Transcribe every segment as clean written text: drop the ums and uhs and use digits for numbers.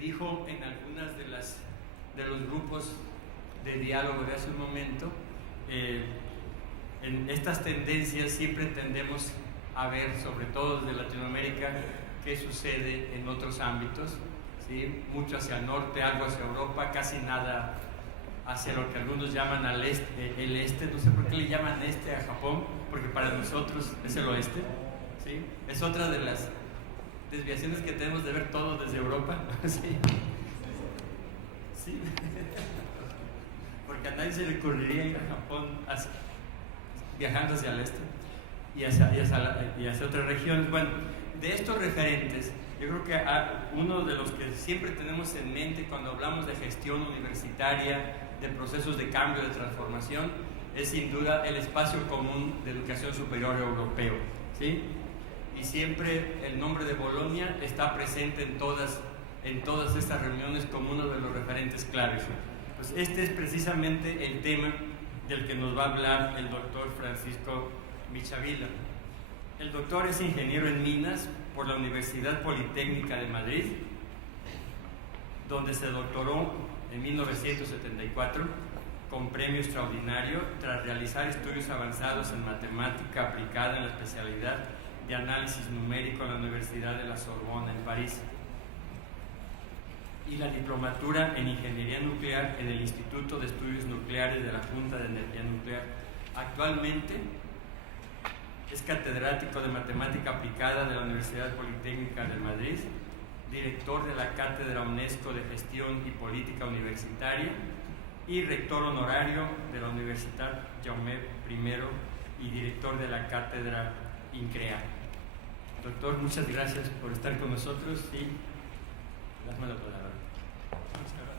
dijo en algunas de los grupos de diálogo de hace un momento, en estas tendencias siempre tendemos a ver, sobre todo desde Latinoamérica, qué sucede en otros ámbitos, ¿sí? Mucho hacia el norte, algo hacia Europa, casi nada hacia lo que algunos llaman al este, el este. No sé por qué le llaman este a Japón, porque para nosotros es el oeste, ¿sí? Es otra de las desviaciones que tenemos de ver todo desde Europa. ¿Sí? ¿Sí? Porque a nadie se le ocurriría ir a Japón viajando hacia el este y hacia otras regiones. Bueno, de estos referentes, yo creo que uno de los que siempre tenemos en mente cuando hablamos de gestión universitaria, de procesos de cambio, de transformación, es sin duda el espacio común de educación superior europeo, ¿sí? Y siempre el nombre de Bolonia está presente en todas estas reuniones como uno de los referentes claves. Pues este es precisamente el tema del que nos va a hablar el doctor Francisco Michavila. El doctor es ingeniero en minas por la Universidad Politécnica de Madrid, donde se doctoró en 1974 con premio extraordinario tras realizar estudios avanzados en matemática aplicada en la especialidad de análisis numérico en la Universidad de la Sorbona en París, y la diplomatura en ingeniería nuclear en el Instituto de Estudios Nucleares de la Junta de Energía Nuclear. Actualmente es catedrático de matemática aplicada de la Universidad Politécnica de Madrid, director de la Cátedra UNESCO de Gestión y Política Universitaria y rector honorario de la Universidad Jaume I y director de la Cátedra INCREA. Doctor, muchas gracias por estar con nosotros y dame la palabra. Muchas gracias.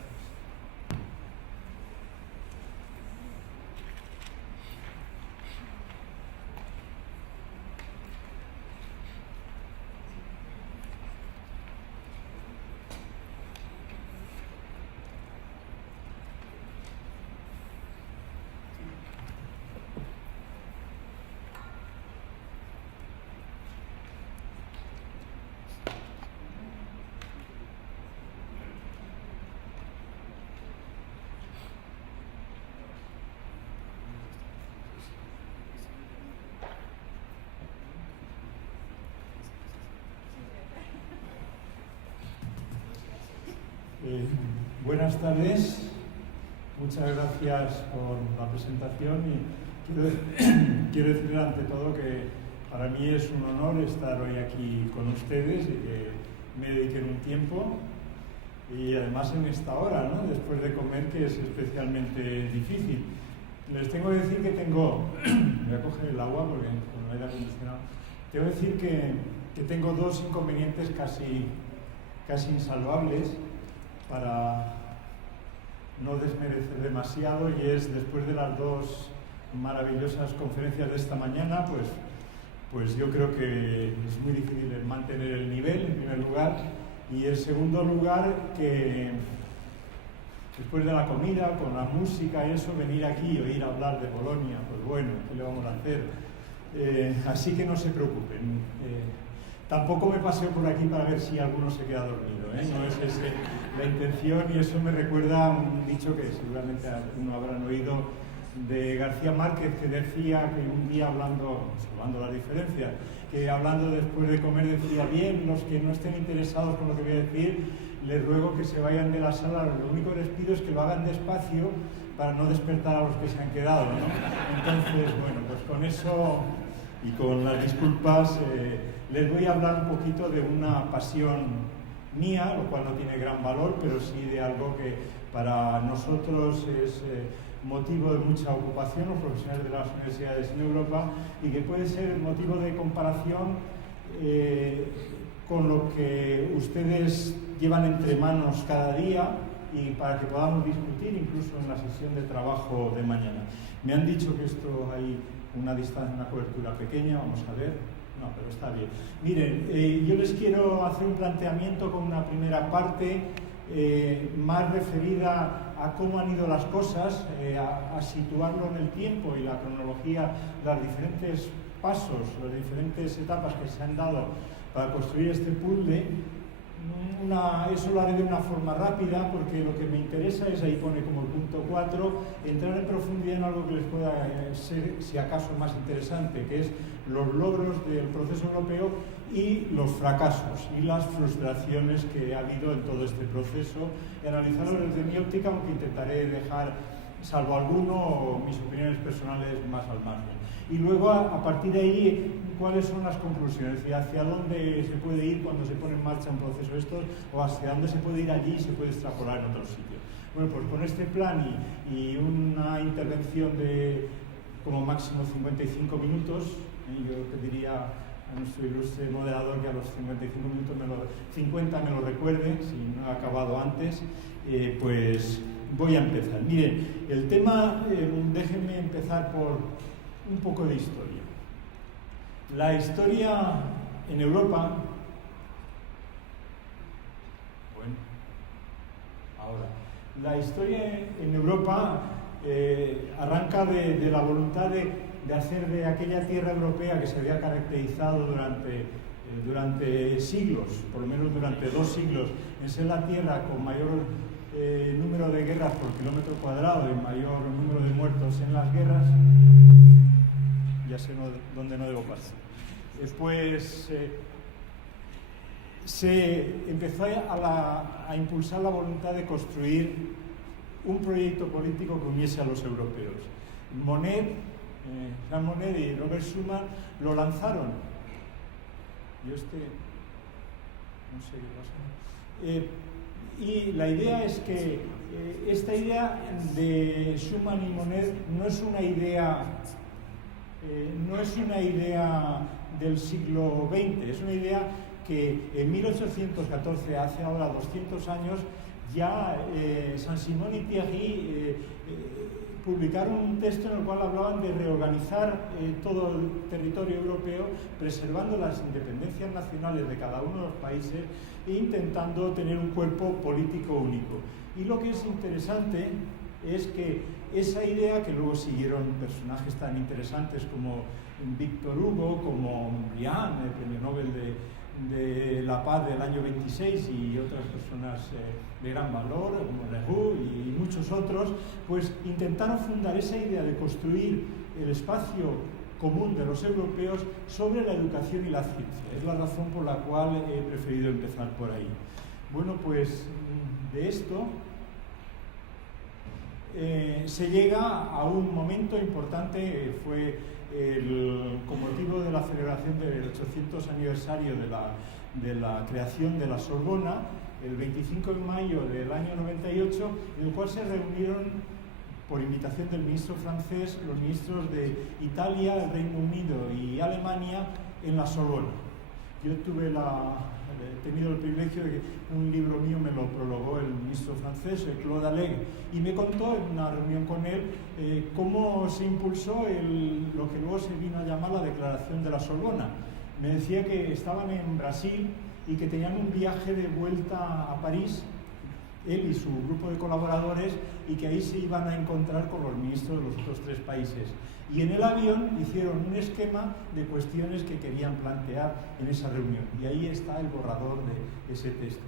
Buenas tardes, muchas gracias por la presentación y quiero decir ante todo que para mí es un honor estar hoy aquí con ustedes y que me dediquen un tiempo y además en esta hora, ¿no? Después de comer, que es especialmente difícil. Les tengo que decir que tengo, voy a coger el agua porque no hay aire acondicionado, tengo que decir que tengo dos inconvenientes casi insalvables para no desmerecer demasiado, y es, después de las dos maravillosas conferencias de esta mañana, pues yo creo que es muy difícil mantener el nivel, en primer lugar, y en segundo lugar, que después de la comida, con la música y eso, venir aquí y oír hablar de Bolonia, pues bueno, ¿qué le vamos a hacer? Así que no se preocupen. Tampoco me paseo por aquí para ver si alguno se queda dormido, ¿eh? No es esa la intención, y eso me recuerda a un dicho que seguramente algunos habrán oído de García Márquez, que decía que un día hablando las diferencias, que hablando después de comer decía: bien, los que no estén interesados con lo que voy a decir, les ruego que se vayan de la sala, lo único que les pido es que lo hagan despacio para no despertar a los que se han quedado, ¿no? Entonces, bueno, pues con eso y con las disculpas les voy a hablar un poquito de una pasión mía, lo cual no tiene gran valor, pero sí de algo que para nosotros es motivo de mucha ocupación, los profesionales de las universidades en Europa, y que puede ser motivo de comparación con lo que ustedes llevan entre manos cada día, y para que podamos discutir incluso en la sesión de trabajo de mañana. Me han dicho que esto hay una distancia, una cobertura pequeña, vamos a ver. No, pero está bien. Miren, yo les quiero hacer un planteamiento con una primera parte más referida a cómo han ido las cosas, a situarlo en el tiempo y la cronología, los diferentes pasos, las diferentes etapas que se han dado para construir este puzzle, eso lo haré de una forma rápida, porque lo que me interesa es, ahí pone como el punto 4, entrar en profundidad en algo que les pueda ser, si acaso, más interesante, que es los logros del proceso europeo y los fracasos y las frustraciones que ha habido en todo este proceso, y analizarlo desde mi óptica, aunque intentaré dejar, salvo alguno, mis opiniones personales más al margen. Y luego, a partir de ahí, cuáles son las conclusiones, y hacia dónde se puede ir cuando se pone en marcha un proceso de estos, o hacia dónde se puede ir allí y se puede extrapolar en otros sitios. Bueno, pues con este plan y una intervención de como máximo 55 minutos, yo pediría a nuestro ilustre moderador que a los 55 minutos 50 me lo recuerde, si no ha acabado antes, pues voy a empezar. Miren, el tema, déjenme empezar por un poco de historia. La historia en Europa, bueno, ahora, la historia en Europa arranca de la voluntad de hacer de aquella tierra europea que se había caracterizado durante siglos, por lo menos durante 2 siglos, en ser la tierra con mayor número de guerras por kilómetro cuadrado y mayor número de muertos en las guerras. Ya sé dónde no debo pasar. Después se empezó a impulsar la voluntad de construir un proyecto político que uniese a los europeos. Jean Monnet y Robert Schuman lo lanzaron. Yo no sé qué pasa. Y la idea es que esta idea de Schuman y Monnet no es una idea del siglo XX, es una idea que en 1814, hace ahora 200 años, ya Saint-Simon y Thierry publicaron un texto en el cual hablaban de reorganizar todo el territorio europeo, preservando las independencias nacionales de cada uno de los países e intentando tener un cuerpo político único. Y lo que es interesante es que esa idea, que luego siguieron personajes tan interesantes como Victor Hugo, como Briand, el premio Nobel de la Paz del año 26, y otras personas de gran valor, como Leroux y muchos otros, pues intentaron fundar esa idea de construir el espacio común de los europeos sobre la educación y la ciencia. Es la razón por la cual he preferido empezar por ahí. Bueno, pues de esto se llega a un momento importante, fue con motivo de la celebración del 800 aniversario de la creación de la Sorbona, el 25 de mayo del año 98, en el cual se reunieron, por invitación del ministro francés, los ministros de Italia, el Reino Unido y Alemania en la Sorbona. Yo he tenido el privilegio de que un libro mío me lo prologó el ministro francés, Claude Allègre, y me contó en una reunión con él cómo se impulsó lo que luego se vino a llamar la Declaración de la Sorbona. Me decía que estaban en Brasil y que tenían un viaje de vuelta a París, él y su grupo de colaboradores, y que ahí se iban a encontrar con los ministros de los otros 3 países. Y en el avión hicieron un esquema de cuestiones que querían plantear en esa reunión. Y ahí está el borrador de ese texto.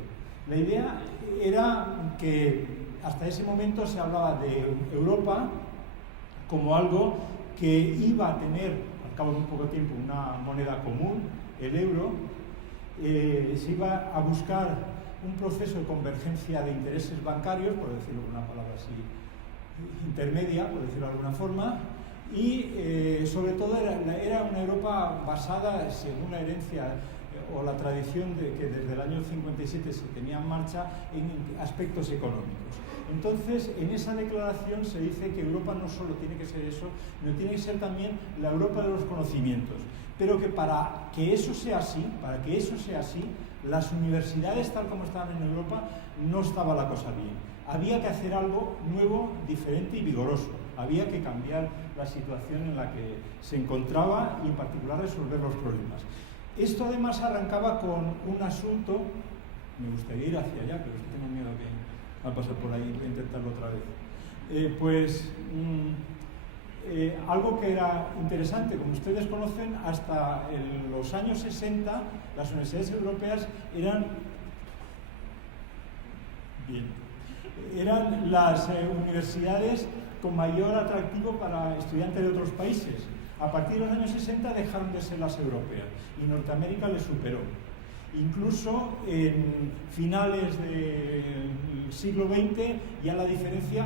La idea era que hasta ese momento se hablaba de Europa como algo que iba a tener, al cabo de un poco tiempo, una moneda común, el euro. Se iba a buscar un proceso de convergencia de intereses bancarios, por decirlo con una palabra así intermedia, por decirlo de alguna forma, y sobre todo era una Europa basada, según la herencia o la tradición de que desde el año 57 se tenía en marcha, en aspectos económicos. Entonces, en esa declaración se dice que Europa no solo tiene que ser eso, sino tiene que ser también la Europa de los conocimientos, pero que para que eso sea así, las universidades tal como estaban en Europa, no estaba la cosa bien. Había que hacer algo nuevo, diferente y vigoroso. Había que cambiar la situación en la que se encontraba y en particular resolver los problemas. Esto además arrancaba con un asunto, me gustaría ir hacia allá, pero tengo miedo que va a pasar por ahí, voy a intentarlo otra vez. Algo que era interesante, como ustedes conocen, hasta en los años 60 las universidades europeas eran Bien. Eran las universidades con mayor atractivo para estudiantes de otros países. A partir de los años 60 dejaron de ser las europeas y Norteamérica les superó. Incluso en finales del siglo XX ya la diferencia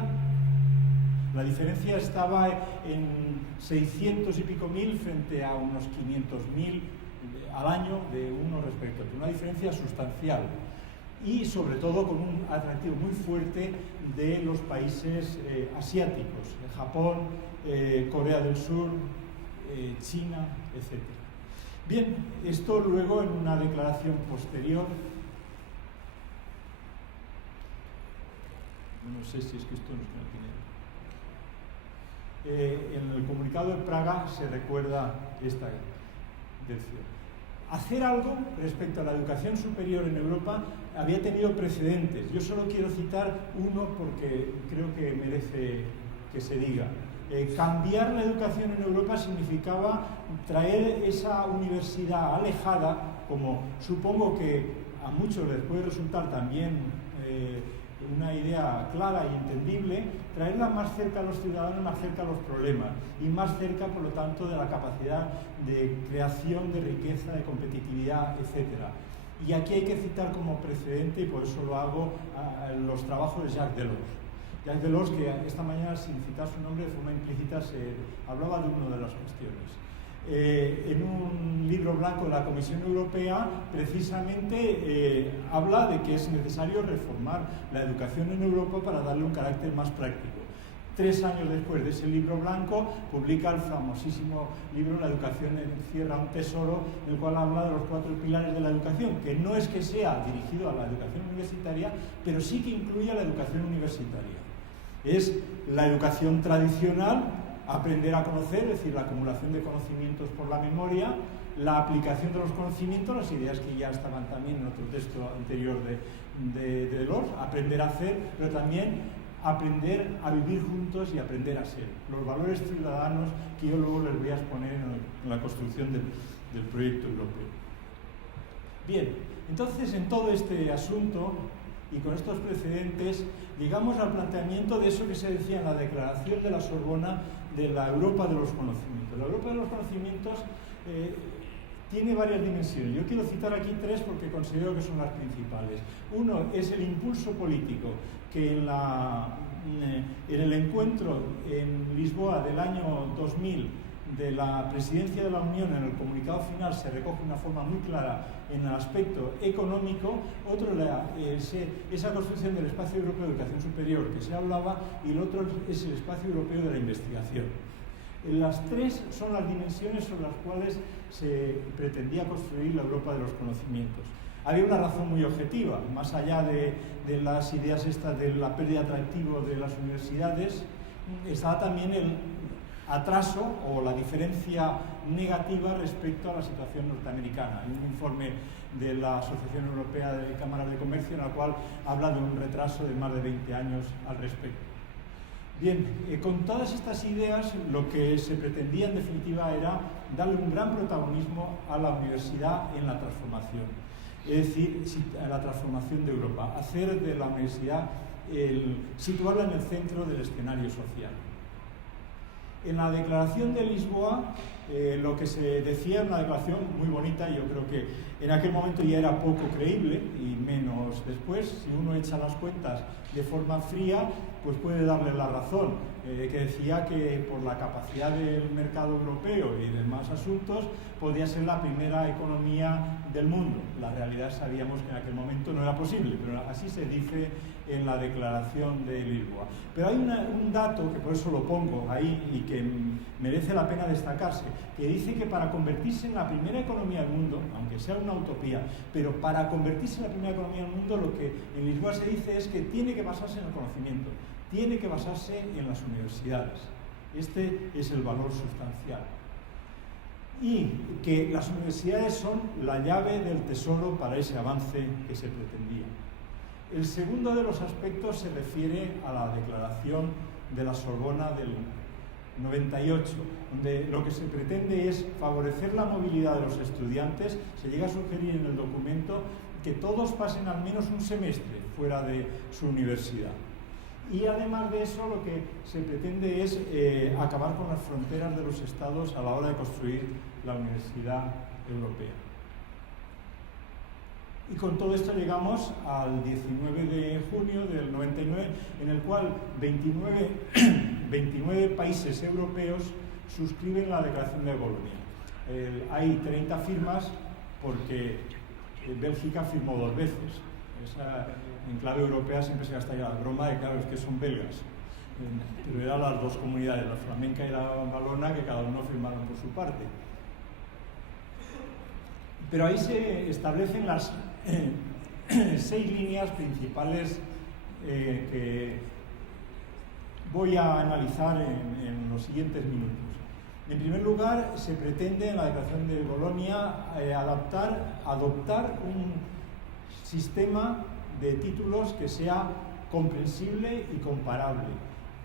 estaba en 600 y pico mil frente a unos 500.000 al año de uno respecto a otro. Una diferencia sustancial. Y sobre todo con un atractivo muy fuerte de los países asiáticos, Japón, Corea del Sur, China, etc. Bien, esto luego en una declaración posterior, no sé si es que esto no tiene. En el comunicado de Praga se recuerda esta intención. Hacer algo respecto a la educación superior en Europa había tenido precedentes. Yo solo quiero citar uno porque creo que merece que se diga. Cambiar la educación en Europa significaba traer esa universidad alejada, como supongo que a muchos les puede resultar también una idea clara y entendible, traerla más cerca a los ciudadanos, más cerca a los problemas y más cerca, por lo tanto, de la capacidad de creación de riqueza, de competitividad, etc. Y aquí hay que citar como precedente, y por eso lo hago, los trabajos de Jacques Delors. Jacques Delors, que esta mañana, sin citar su nombre de forma implícita, se hablaba de una de las cuestiones. En un libro blanco de la Comisión Europea, precisamente habla de que es necesario reformar la educación en Europa para darle un carácter más práctico. 3 años después de ese libro blanco, publica el famosísimo libro La educación encierra un tesoro, en el cual habla de los 4 pilares de la educación, que no es que sea dirigido a la educación universitaria, pero sí que incluye a la educación universitaria. Es la educación tradicional, aprender a conocer, es decir, la acumulación de conocimientos por la memoria, la aplicación de los conocimientos, las ideas que ya estaban también en otro texto anterior de Delors, aprender a hacer, pero también aprender a vivir juntos y aprender a ser. Los valores ciudadanos que yo luego les voy a exponer en la construcción del proyecto europeo. Bien, entonces en todo este asunto y con estos precedentes llegamos al planteamiento de eso que se decía en la declaración de la Sorbona de la Europa de los conocimientos. La Europa de los conocimientos tiene varias dimensiones. Yo quiero citar aquí 3 porque considero que son las principales. Uno es el impulso político que en el encuentro en Lisboa del año 2000 de la Presidencia de la Unión, en el comunicado final se recoge de una forma muy clara en el aspecto económico. Otro esa construcción del espacio europeo de educación superior que se hablaba, y el otro es el espacio europeo de la investigación. Las 3 son las dimensiones sobre las cuales se pretendía construir la Europa de los conocimientos. Había una razón muy objetiva, más allá de las ideas estas de la pérdida de atractivo de las universidades, estaba también el atraso o la diferencia negativa respecto a la situación norteamericana. Hay un informe de la Asociación Europea de Cámaras de Comercio en el cual habla de un retraso de más de 20 años al respecto. Bien, con todas estas ideas lo que se pretendía en definitiva era darle un gran protagonismo a la universidad en la transformación, es decir, a la transformación de Europa, hacer de la universidad, situarla en el centro del escenario social. En la declaración de Lisboa, lo que se decía en una declaración muy bonita, yo creo que en aquel momento ya era poco creíble, y menos después, si uno echa las cuentas de forma fría, pues puede darle la razón, que decía que por la capacidad del mercado europeo y demás asuntos, podía ser la primera economía del mundo. La realidad sabíamos que en aquel momento no era posible, pero así se dice en la declaración de Lisboa. Pero hay un dato, que por eso lo pongo ahí y que merece la pena destacarse, que dice que para convertirse en la primera economía del mundo, aunque sea una utopía, pero para convertirse en la primera economía del mundo, lo que en Lisboa se dice es que tiene que basarse en el conocimiento, tiene que basarse en las universidades. Este es el valor sustancial. Y que las universidades son la llave del tesoro para ese avance que se pretendía. El segundo de los aspectos se refiere a la declaración de la Sorbona del 98, donde lo que se pretende es favorecer la movilidad de los estudiantes. Se llega a sugerir en el documento que todos pasen al menos un semestre fuera de su universidad. Y además de eso, lo que se pretende es acabar con las fronteras de los estados a la hora de construir la Universidad Europea. Y con todo esto llegamos al 19 de junio del 99, en el cual 29 países europeos suscriben la Declaración de Bolonia. Hay 30 firmas porque Bélgica firmó 2 veces. En clave europea siempre se gasta la broma de, claro, es que son belgas. Pero eran las 2 comunidades, la flamenca y la valona, que cada uno firmaron por su parte. Pero ahí se establecen las 6 líneas principales que voy a analizar en los siguientes minutos. En primer lugar, se pretende en la Declaración de Bolonia adoptar un sistema de títulos que sea comprensible y comparable.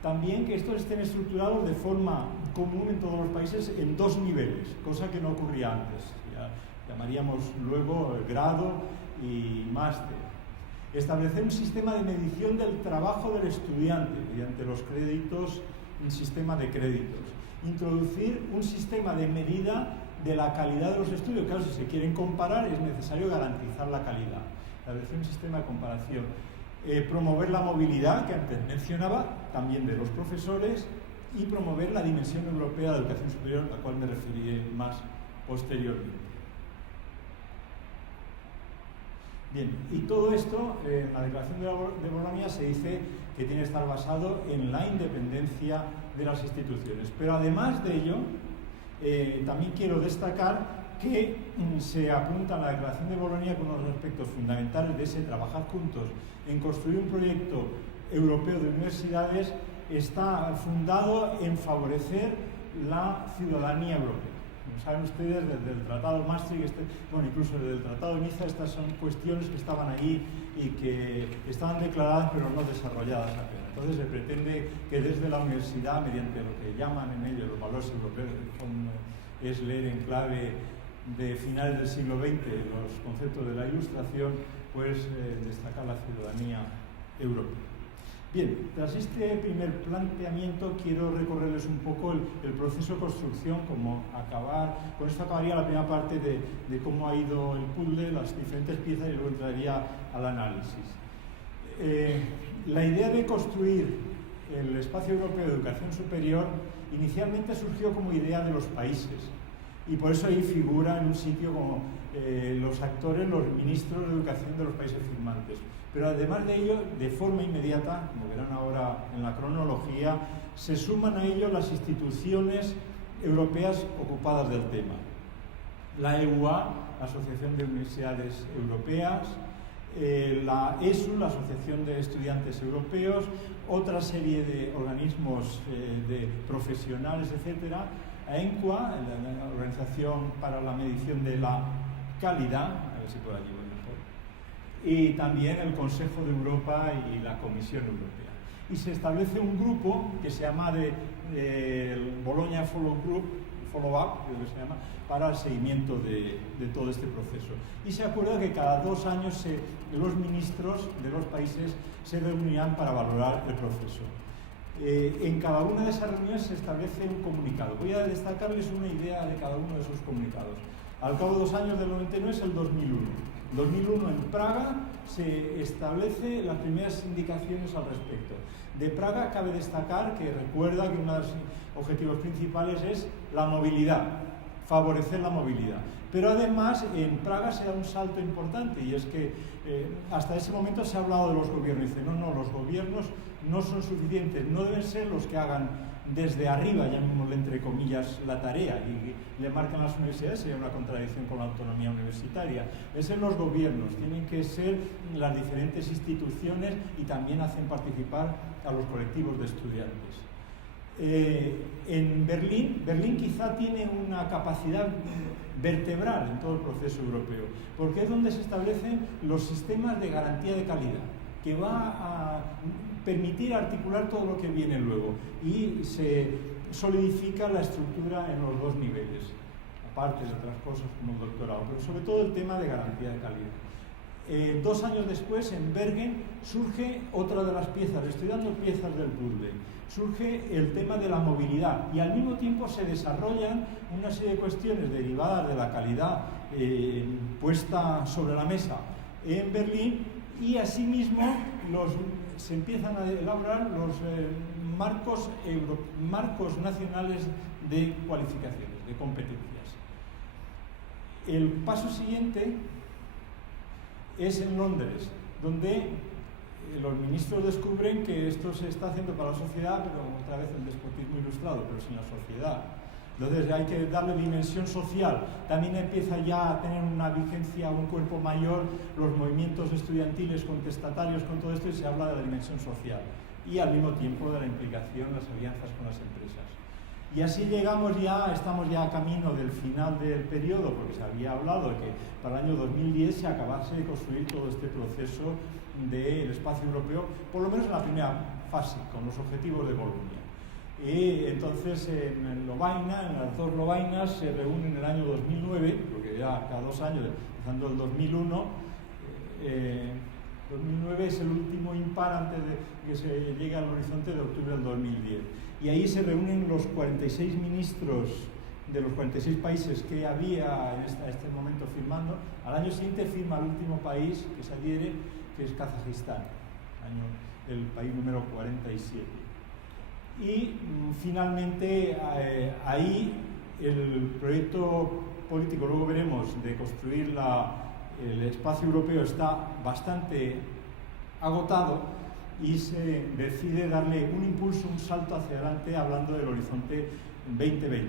También que estos estén estructurados de forma común en todos los países en 2 niveles, cosa que no ocurría antes. Ya llamaríamos luego grado y máster. Establecer un sistema de medición del trabajo del estudiante mediante los créditos, un sistema de créditos. Introducir un sistema de medida de la calidad de los estudios. Claro, si se quieren comparar es necesario garantizar la calidad. Establecer un sistema de comparación. Promover la movilidad, que antes mencionaba, también de los profesores, y promover la dimensión europea de educación superior, a la cual me referiré más posteriormente. Bien, y todo esto, en la Declaración de Bolonia se dice que tiene que estar basado en la independencia de las instituciones. Pero además de ello, también quiero destacar que se apunta en la Declaración de Bolonia con uno de los aspectos fundamentales de ese trabajar juntos en construir un proyecto europeo de universidades, está fundado en favorecer la ciudadanía europea. Como saben ustedes, desde el Tratado Maastricht, incluso desde el Tratado de Niza, estas son cuestiones que estaban ahí y que estaban declaradas pero no desarrolladas apenas. Entonces se pretende que desde la universidad, mediante lo que llaman en ellos los valores europeos, es leer en clave de finales del siglo XX los conceptos de la Ilustración, pues destacar la ciudadanía europea. Bien, tras este primer planteamiento quiero recorrerles un poco el proceso de construcción, con esto acabaría la primera parte de cómo ha ido el puzzle, las diferentes piezas, y luego entraría al análisis. La idea de construir el espacio europeo de educación superior inicialmente surgió como idea de los países, y por eso ahí figura en un sitio como los actores, los ministros de educación de los países firmantes. Pero además de ello, de forma inmediata, como verán ahora en la cronología, se suman a ello las instituciones europeas ocupadas del tema. La EUA, la Asociación de Universidades Europeas, la ESU, la Asociación de Estudiantes Europeos, otra serie de organismos de profesionales, etc. AENCUA, la Organización para la Medición de la Calidad, a ver si por allí voy mejor, y también el Consejo de Europa y la Comisión Europea. Y se establece un grupo que se llama el Bologna Follow-up, creo que se llama, para el seguimiento de todo este proceso. Y se acuerda que cada 2 años los ministros de los países se reunirán para valorar el proceso. En cada una de esas reuniones se establece un comunicado. Voy a destacarles una idea de cada uno de esos comunicados. Al cabo de 2 años del 99 es el 2001. En 2001 en Praga se establecen las primeras indicaciones al respecto. De Praga cabe destacar que recuerda que uno de los objetivos principales es la movilidad, favorecer la movilidad. Pero además en Praga se da un salto importante, y es que hasta ese momento se ha hablado de los gobiernos. Dice, no, los gobiernos no son suficientes, no deben ser los que hagan desde arriba, llamémosle entre comillas, la tarea, y le marcan las universidades, sería una contradicción con la autonomía universitaria. Es en los gobiernos, tienen que ser las diferentes instituciones, y también hacen participar a los colectivos de estudiantes. En Berlín quizá tiene una capacidad vertebral en todo el proceso europeo, porque es donde se establecen los sistemas de garantía de calidad, que va a permitir articular todo lo que viene luego, y se solidifica la estructura en los 2 niveles, aparte de otras cosas como el doctorado, pero sobre todo el tema de garantía de calidad. 2 años después, en Bergen, surge otra de las piezas, estoy dando piezas del puzzle, surge el tema de la movilidad y al mismo tiempo se desarrollan una serie de cuestiones derivadas de la calidad puesta sobre la mesa en Berlín y asimismo se empiezan a elaborar los marcos nacionales de cualificaciones, de competencias. El paso siguiente es en Londres, donde los ministros descubren que esto se está haciendo para la sociedad, pero otra vez el despotismo ilustrado, pero sin la sociedad. Entonces hay que darle dimensión social. También empieza ya a tener una vigencia, un cuerpo mayor, los movimientos estudiantiles contestatarios con todo esto y se habla de la dimensión social. Y al mismo tiempo de la implicación, las alianzas con las empresas. Y así estamos ya a camino del final del periodo, porque se había hablado de que para el año 2010 se acabase de construir todo este proceso del espacio europeo, por lo menos en la primera fase, con los objetivos de Bolonia. Y entonces en Lovaina, en las 2 Lovainas, se reúnen en el año 2009, porque ya cada 2 años, empezando el 2001, 2009 es el último impar antes de que se llegue al horizonte de octubre del 2010. Y ahí se reúnen los 46 ministros de los 46 países que había en este momento firmando. Al año siguiente firma el último país que se adhiere, que es Kazajistán, el país número 47. Y finalmente ahí el proyecto político, luego veremos, de construir el espacio europeo está bastante agotado y se decide darle un impulso, un salto hacia adelante hablando del horizonte 2020.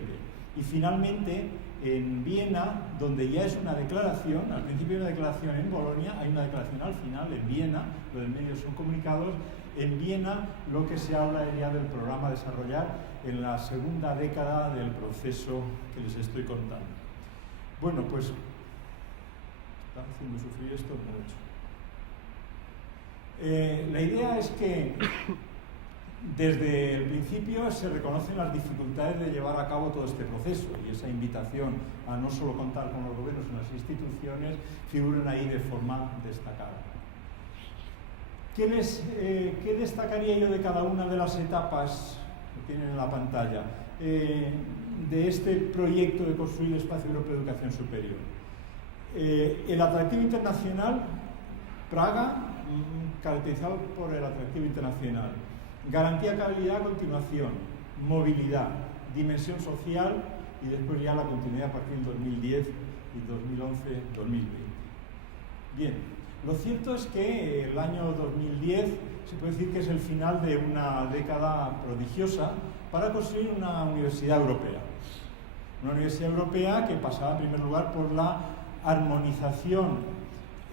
Y finalmente en Viena, donde ya es una declaración, al principio hay una declaración en Bolonia, hay una declaración al final en Viena, los medios son comunicados. En Viena lo que se habla es ya del programa a desarrollar en la segunda década del proceso que les estoy contando. Bueno, pues está haciendo sufrir esto mucho. La idea es que desde el principio se reconocen las dificultades de llevar a cabo todo este proceso y esa invitación a no solo contar con los gobiernos en las instituciones figuran ahí de forma destacada. ¿Qué destacaría yo de cada una de las etapas que tienen en la pantalla de este proyecto de construir el espacio europeo de educación superior? El atractivo internacional, Praga, caracterizado por el atractivo internacional, garantía, calidad, continuación, movilidad, dimensión social y después ya la continuidad a partir del 2010 y 2011, 2020. Bien, lo cierto es que el año 2010 se puede decir que es el final de una década prodigiosa para construir una universidad europea. Una universidad europea que pasaba en primer lugar por la armonización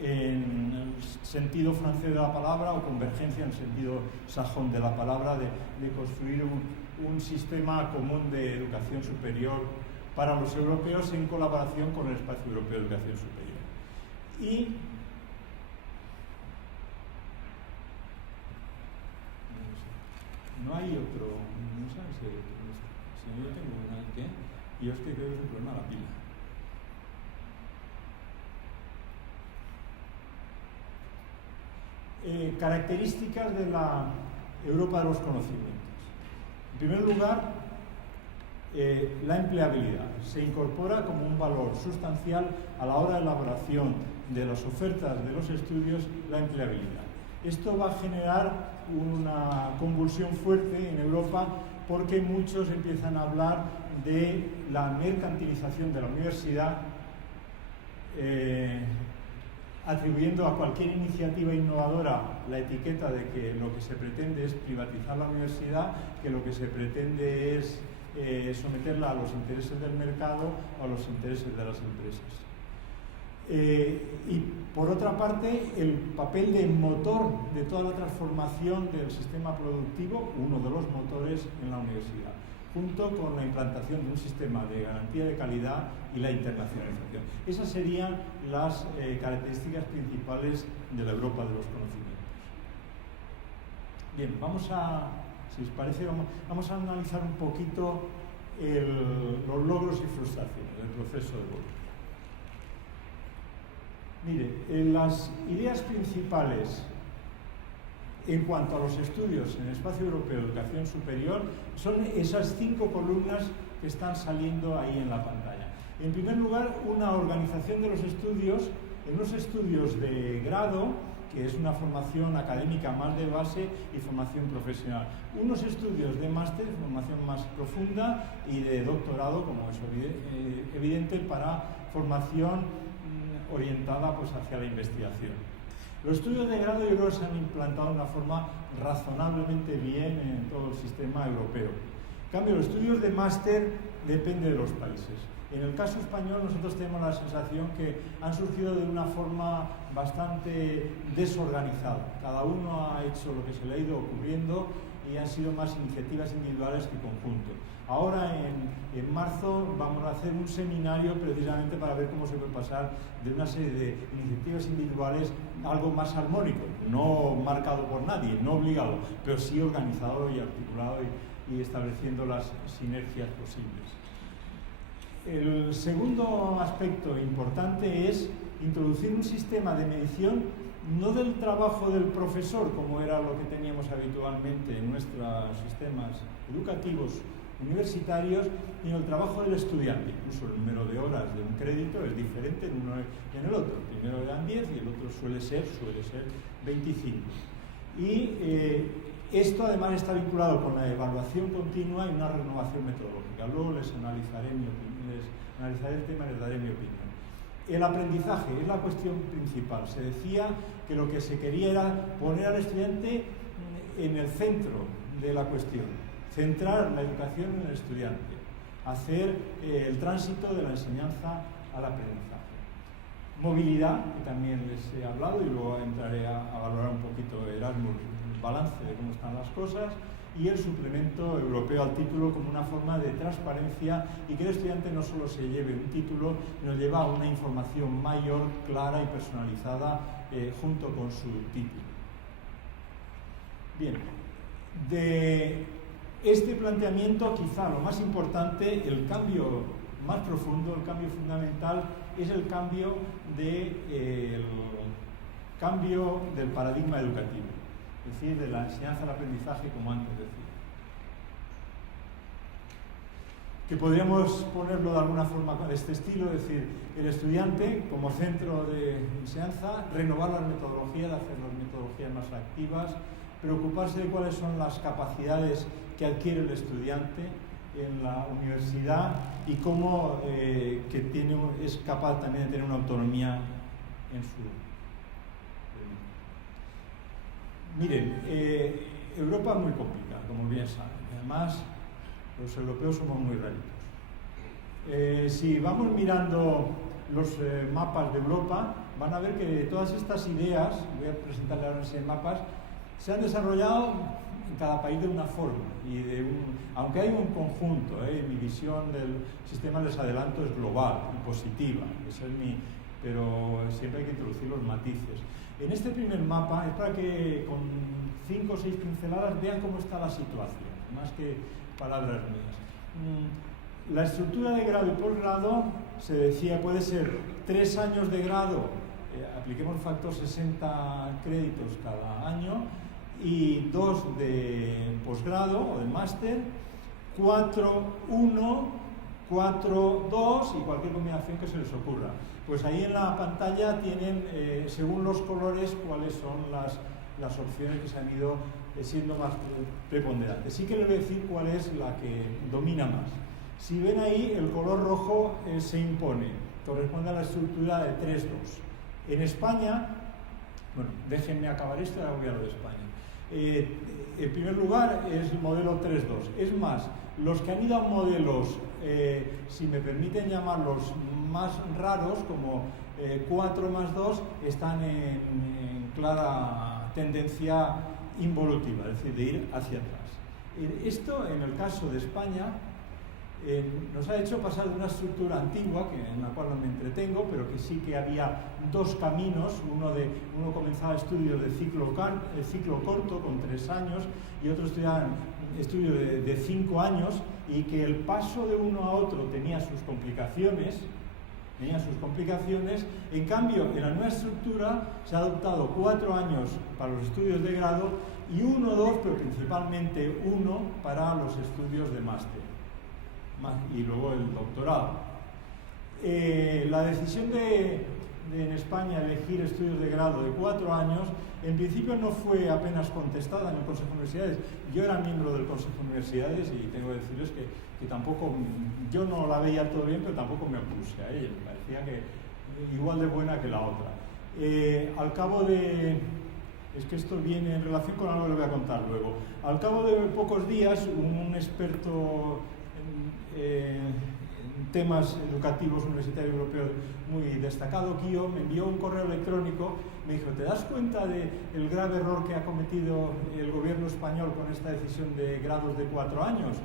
en el sentido francés de la palabra o convergencia en el sentido sajón de la palabra de construir un sistema común de educación superior para los europeos en colaboración con el espacio europeo de educación superior. Y no hay otro, no sabes si yo tengo una ¿qué? Y es que creo que es un problema la pila. Características de la Europa de los conocimientos. En primer lugar, la empleabilidad. Se incorpora como un valor sustancial a la hora de elaboración de las ofertas de los estudios la empleabilidad. Esto va a generar una convulsión fuerte en Europa porque muchos empiezan a hablar de la mercantilización de la universidad, atribuyendo a cualquier iniciativa innovadora la etiqueta de que lo que se pretende es privatizar la universidad, que lo que se pretende es someterla a los intereses del mercado o a los intereses de las empresas. Y por otra parte, el papel de motor de toda la transformación del sistema productivo, uno de los motores en la universidad, junto con la implantación de un sistema de garantía de calidad y la internacionalización. Esas serían las características principales de la Europa de los conocimientos. Bien, si os parece, vamos a analizar un poquito los logros y frustraciones del proceso de Bolonia. Mire, las ideas principales en cuanto a los estudios en el espacio europeo de educación superior son esas 5 columnas que están saliendo ahí en la pantalla. En primer lugar, una organización de los estudios en unos estudios de grado, que es una formación académica más de base y formación profesional. Unos estudios de máster, formación más profunda, y de doctorado, como es evidente, para formación orientada pues, hacia la investigación. Los estudios de grado yo creo que se han implantado de una forma razonablemente bien en todo el sistema europeo. En cambio, los estudios de máster dependen de los países. En el caso español nosotros tenemos la sensación que han surgido de una forma bastante desorganizada. Cada uno ha hecho lo que se le ha ido ocurriendo y han sido más iniciativas individuales que conjuntos. Ahora en marzo vamos a hacer un seminario precisamente para ver cómo se puede pasar de una serie de iniciativas individuales a algo más armónico, no marcado por nadie, no obligado, pero sí organizado y articulado y estableciendo las sinergias posibles. El segundo aspecto importante es introducir un sistema de medición no del trabajo del profesor, como era lo que teníamos habitualmente en nuestros sistemas educativos universitarios, sino el trabajo del estudiante. Incluso el número de horas de un crédito es diferente en uno y en el otro. El primero dan 10 y el otro suele ser 25. Y esto además está vinculado con la evaluación continua y una renovación metodológica. Luego les analizaré el tema y les daré mi opinión. El aprendizaje es la cuestión principal. Se decía que lo que se quería era poner al estudiante en el centro de la cuestión, centrar la educación en el estudiante, hacer el tránsito de la enseñanza al aprendizaje. Movilidad, que también les he hablado y luego entraré a valorar un poquito Erasmus, el balance de cómo están las cosas, y el suplemento europeo al título como una forma de transparencia y que el estudiante no solo se lleve un título, sino lleva una información mayor, clara y personalizada junto con su título. Bien, de este planteamiento quizá lo más importante, el cambio más profundo, el cambio fundamental, es el cambio del paradigma educativo. Es decir, de la enseñanza al aprendizaje, como antes decía. Que podríamos ponerlo de alguna forma de este estilo, es decir, el estudiante como centro de enseñanza, renovar las metodologías, hacer las metodologías más activas, preocuparse de cuáles son las capacidades que adquiere el estudiante en la universidad y cómo es capaz también de tener una autonomía en su... Miren, Europa es muy complicada, como bien saben. Además, los europeos somos muy raritos. Si vamos mirando los mapas de Europa, van a ver que todas estas ideas, voy a presentarles ahora en mapas, se han desarrollado en cada país de una forma. Aunque hay un conjunto, mi visión del sistema, les adelanto, es global y positiva. Pero siempre hay que introducir los matices. En este primer mapa es para que con 5 o 6 pinceladas vean cómo está la situación, más que palabras mías. La estructura de grado y posgrado, se decía, puede ser 3 años de grado, apliquemos el factor 60 créditos cada año, y 2 de posgrado o de máster, 4-1, 4-2 y cualquier combinación que se les ocurra. Pues ahí en la pantalla tienen, según los colores, cuáles son las opciones que se han ido siendo más preponderantes. Sí que les voy a decir cuál es la que domina más. Si ven ahí, el color rojo se impone, corresponde a la estructura de 3-2. En España, bueno, déjenme acabar esto y ahora voy a lo de España. En primer lugar es el modelo 3-2. Es más, los que han ido a modelos, si me permiten llamarlos más raros, como 4+2, están en clara tendencia involutiva, es decir, de ir hacia atrás. Esto, en el caso de España, nos ha hecho pasar de una estructura antigua, en la cual no me entretengo, pero que sí que había 2 caminos, uno comenzaba estudios de ciclo corto, con 3 años, y otro estudiaba estudios de 5 años, y que el paso de uno a otro tenía sus complicaciones, tenían sus complicaciones. En cambio, en la nueva estructura se ha adoptado 4 años para los estudios de grado y 1 o 2, pero principalmente 1 para los estudios de máster y luego el doctorado. La decisión de en España elegir estudios de grado de 4 años en principio no fue apenas contestada en el Consejo de Universidades. Yo era miembro del Consejo de Universidades y tengo que decirles que tampoco, yo no la veía todo bien, pero tampoco me opuse a ella, me parecía que igual de buena que la otra. Al cabo de, es que esto viene en relación con algo que le voy a contar luego, al cabo de pocos días un experto en temas educativos universitarios europeos muy destacado, Kio, me envió un correo electrónico, me dijo, ¿te das cuenta del grave error que ha cometido el gobierno español con esta decisión de grados de 4 años?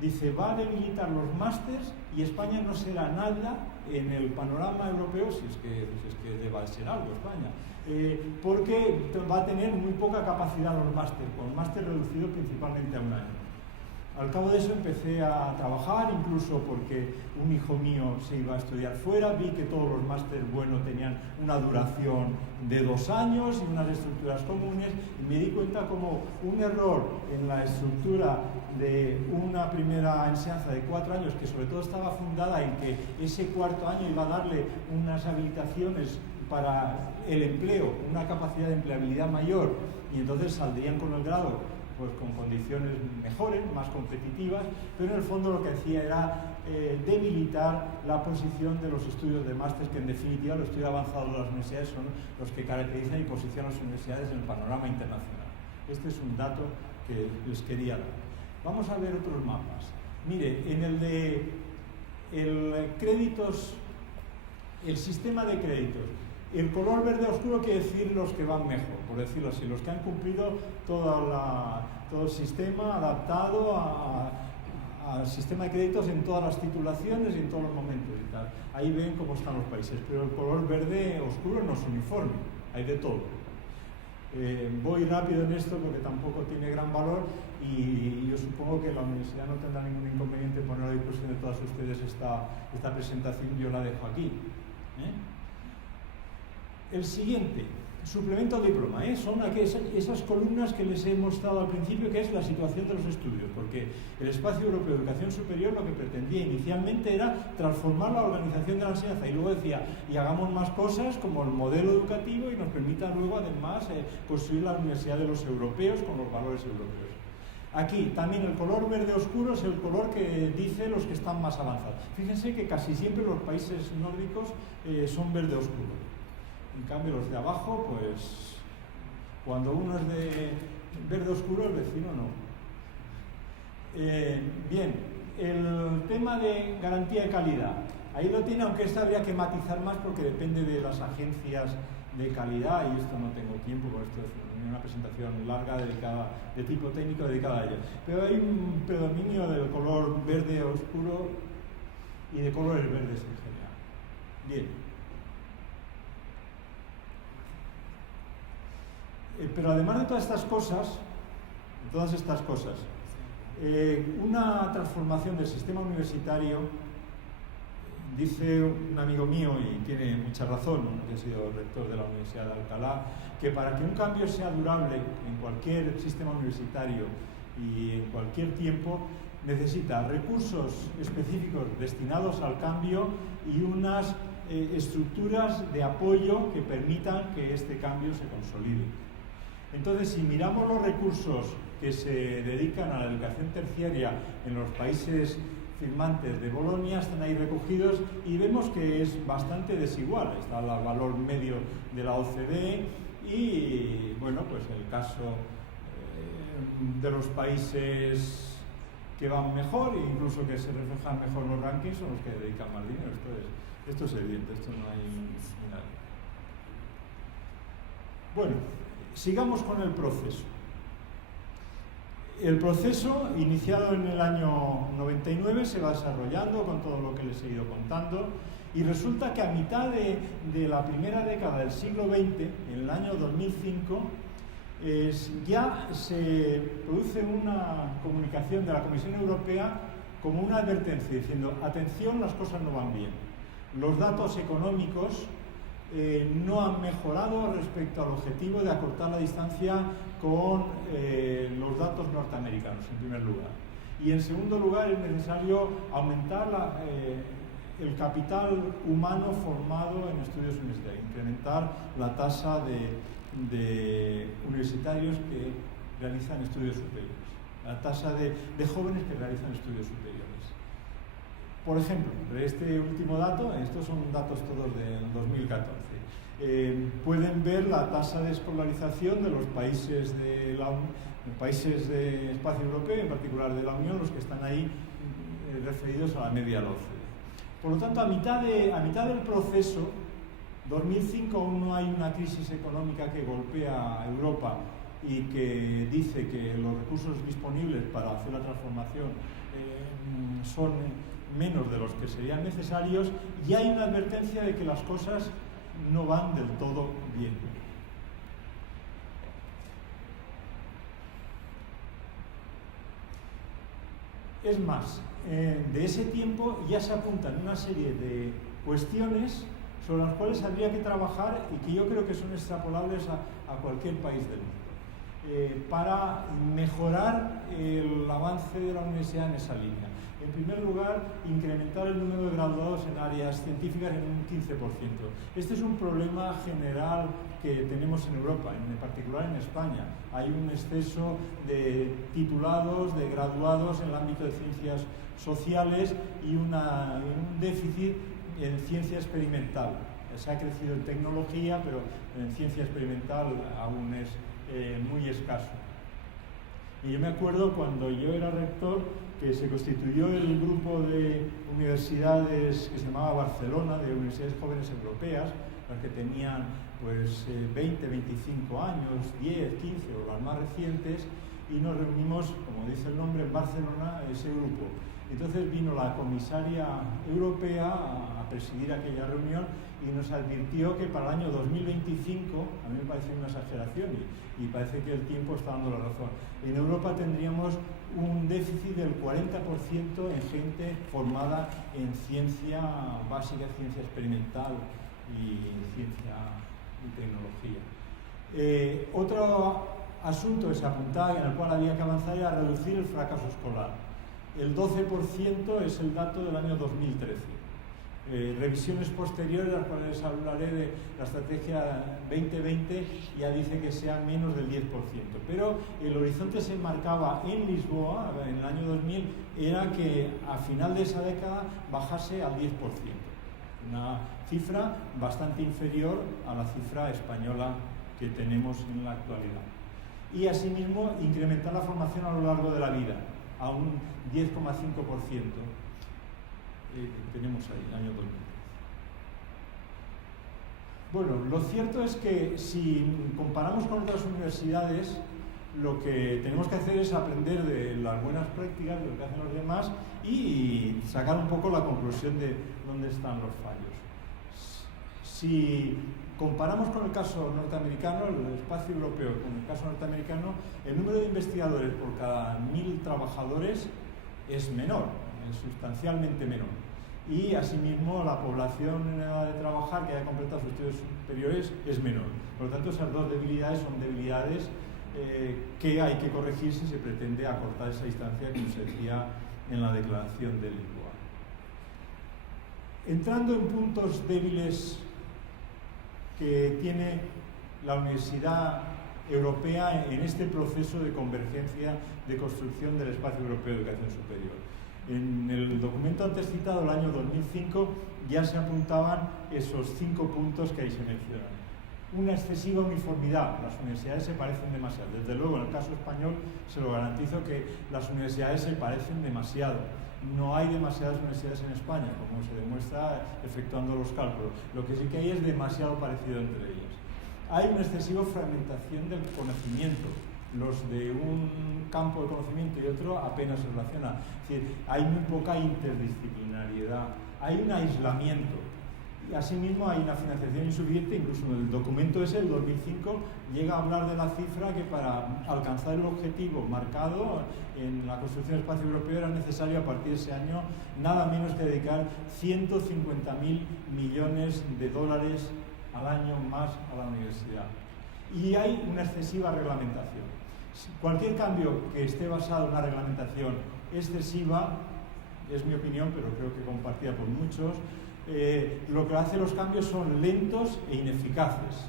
Dice, va a debilitar los másters y España no será nada en el panorama europeo, si es que deba ser algo España, porque va a tener muy poca capacidad los másters, con máster reducido principalmente a 1 año. Al cabo de eso empecé a trabajar, incluso porque un hijo mío se iba a estudiar fuera, vi que todos los másteres buenos tenían una duración de 2 años y unas estructuras comunes, y me di cuenta como un error en la estructura de una primera enseñanza de 4 años, que sobre todo estaba fundada en que ese 4º año iba a darle unas habilitaciones para el empleo, una capacidad de empleabilidad mayor, y entonces saldrían con el grado pues con condiciones mejores, más competitivas, pero en el fondo lo que hacía era debilitar la posición de los estudios de máster, que en definitiva los estudios avanzados de las universidades son los que caracterizan y posicionan las universidades en el panorama internacional. Este es un dato que les quería dar. Vamos a ver otros mapas. Mire, en el de créditos, el sistema de créditos, el color verde oscuro quiere decir los que van mejor, por decirlo así, los que han cumplido todo el sistema adaptado al sistema de créditos en todas las titulaciones y en todos los momentos y tal. Ahí ven cómo están los países, pero el color verde oscuro no es uniforme, hay de todo. Voy rápido en esto porque tampoco tiene gran valor y yo supongo que la universidad no tendrá ningún inconveniente en poner a disposición de todos ustedes esta presentación, yo la dejo aquí. El siguiente, suplemento al diploma, son esas columnas que les he mostrado al principio, que es la situación de los estudios, porque el Espacio Europeo de Educación Superior lo que pretendía inicialmente era transformar la organización de la enseñanza, y luego decía, y hagamos más cosas como el modelo educativo y nos permita luego además construir la universidad de los europeos con los valores europeos. Aquí también el color verde oscuro es el color que dice los que están más avanzados. Fíjense que casi siempre los países nórdicos son verde oscuro. En cambio, los de abajo, pues, cuando uno es de verde oscuro, el vecino no. Bien, el tema de garantía de calidad. Ahí lo tiene, aunque esto habría que matizar más porque depende de las agencias de calidad, y esto no tengo tiempo, por esto es una presentación larga, dedicada, de tipo técnico, dedicada a ello. Pero hay un predominio del color verde oscuro y de colores verdes en general. Bien. Pero además de todas estas cosas, una transformación del sistema universitario, dice un amigo mío, y tiene mucha razón, que ha sido rector de la Universidad de Alcalá, que para que un cambio sea durable en cualquier sistema universitario y en cualquier tiempo, necesita recursos específicos destinados al cambio y unas estructuras de apoyo que permitan que este cambio se consolide. Entonces, si miramos los recursos que se dedican a la educación terciaria en los países firmantes de Bolonia, están ahí recogidos y vemos que es bastante desigual. Está el valor medio de la OCDE y, bueno, pues el caso de los países que van mejor e incluso que se reflejan mejor en los rankings son los que dedican más dinero. Esto es evidente, esto no hay nada. Bueno, sigamos con el proceso. El proceso, iniciado en el año 99, se va desarrollando con todo lo que les he ido contando y resulta que a mitad de la primera década del siglo XX, en el año 2005, ya se produce una comunicación de la Comisión Europea como una advertencia, diciendo, atención, las cosas no van bien. Los datos económicos no han mejorado respecto al objetivo de acortar la distancia con los datos norteamericanos, en primer lugar. Y en segundo lugar, es necesario aumentar el capital humano formado en estudios universitarios, incrementar la tasa de universitarios que realizan estudios superiores, la tasa de jóvenes que realizan estudios superiores. Por ejemplo, este último dato, estos son datos todos del 2014, pueden ver la tasa de escolarización de los países de países de espacio europeo, en particular de la Unión, los que están ahí referidos a la media de la OCDE. Por lo tanto, a mitad del proceso, 2005 aún no hay una crisis económica que golpea a Europa y que dice que los recursos disponibles para hacer la transformación son menos de los que serían necesarios, y hay una advertencia de que las cosas no van del todo bien. Es más, de ese tiempo ya se apuntan una serie de cuestiones sobre las cuales habría que trabajar y que yo creo que son extrapolables a cualquier país del mundo, para mejorar el avance de la universidad en esa línea. En primer lugar, incrementar el número de graduados en áreas científicas en un 15%. Este es un problema general que tenemos en Europa, en particular en España. Hay un exceso de titulados, de graduados en el ámbito de ciencias sociales y un déficit en ciencia experimental. Se ha crecido en tecnología, pero en ciencia experimental aún es muy escaso. Y yo me acuerdo cuando yo era rector que se constituyó el grupo de universidades que se llamaba Barcelona, de universidades jóvenes europeas, las que tenían pues 20, 25 años, 10, 15 o las más recientes, y nos reunimos, como dice el nombre, en Barcelona, ese grupo. Entonces vino la comisaria europea a presidir aquella reunión y nos advirtió que para el año 2025, a mí me parece una exageración y parece que el tiempo está dando la razón, en Europa tendríamos un déficit del 40% en gente formada en ciencia básica, ciencia experimental y ciencia y tecnología. Otro asunto que se apuntaba y en el cual había que avanzar era reducir el fracaso escolar. El 12% es el dato del año 2013. Revisiones posteriores, las cuales hablaré de la estrategia 2020, ya dice que sea menos del 10%. Pero el horizonte se marcaba en Lisboa, en el año 2000, era que a final de esa década bajase al 10%. Una cifra bastante inferior a la cifra española que tenemos en la actualidad. Y asimismo, incrementar la formación a lo largo de la vida, a un 10,5%. Tenemos ahí, el año 2010. Bueno, lo cierto es que si comparamos con otras universidades, lo que tenemos que hacer es aprender de las buenas prácticas, de lo que hacen los demás, y sacar un poco la conclusión de dónde están los fallos. Si comparamos con el caso norteamericano, el espacio europeo con el caso norteamericano, el número de investigadores por cada 1000 trabajadores es menor, es sustancialmente menor. Y asimismo la población en edad de trabajar que haya completado sus estudios superiores es menor. Por lo tanto, esas dos debilidades son debilidades que hay que corregir si se pretende acortar esa distancia, como se decía en la declaración de Lisboa. Entrando en puntos débiles que tiene la Universidad Europea en este proceso de convergencia de construcción del espacio europeo de educación superior. En el documento antes citado, el año 2005, ya se apuntaban esos 5 puntos que ahí se mencionan. Una excesiva uniformidad, las universidades se parecen demasiado. Desde luego, en el caso español, se lo garantizo que las universidades se parecen demasiado. No hay demasiadas universidades en España, como se demuestra efectuando los cálculos. Lo que sí que hay es demasiado parecido entre ellas. Hay una excesiva fragmentación del conocimiento. Los de un campo de conocimiento y otro apenas se relacionan. Es decir, hay muy poca interdisciplinariedad, hay un aislamiento. asimismo hay una financiación insuficiente, incluso en el documento ese del 2005 llega a hablar de la cifra que para alcanzar el objetivo marcado en la construcción del espacio europeo era necesario a partir de ese año nada menos que dedicar 150.000 millones de dólares al año más a la universidad. Y hay una excesiva reglamentación. Cualquier cambio que esté basado en una reglamentación excesiva, es mi opinión, pero creo que compartida por muchos, lo que hace los cambios son lentos e ineficaces.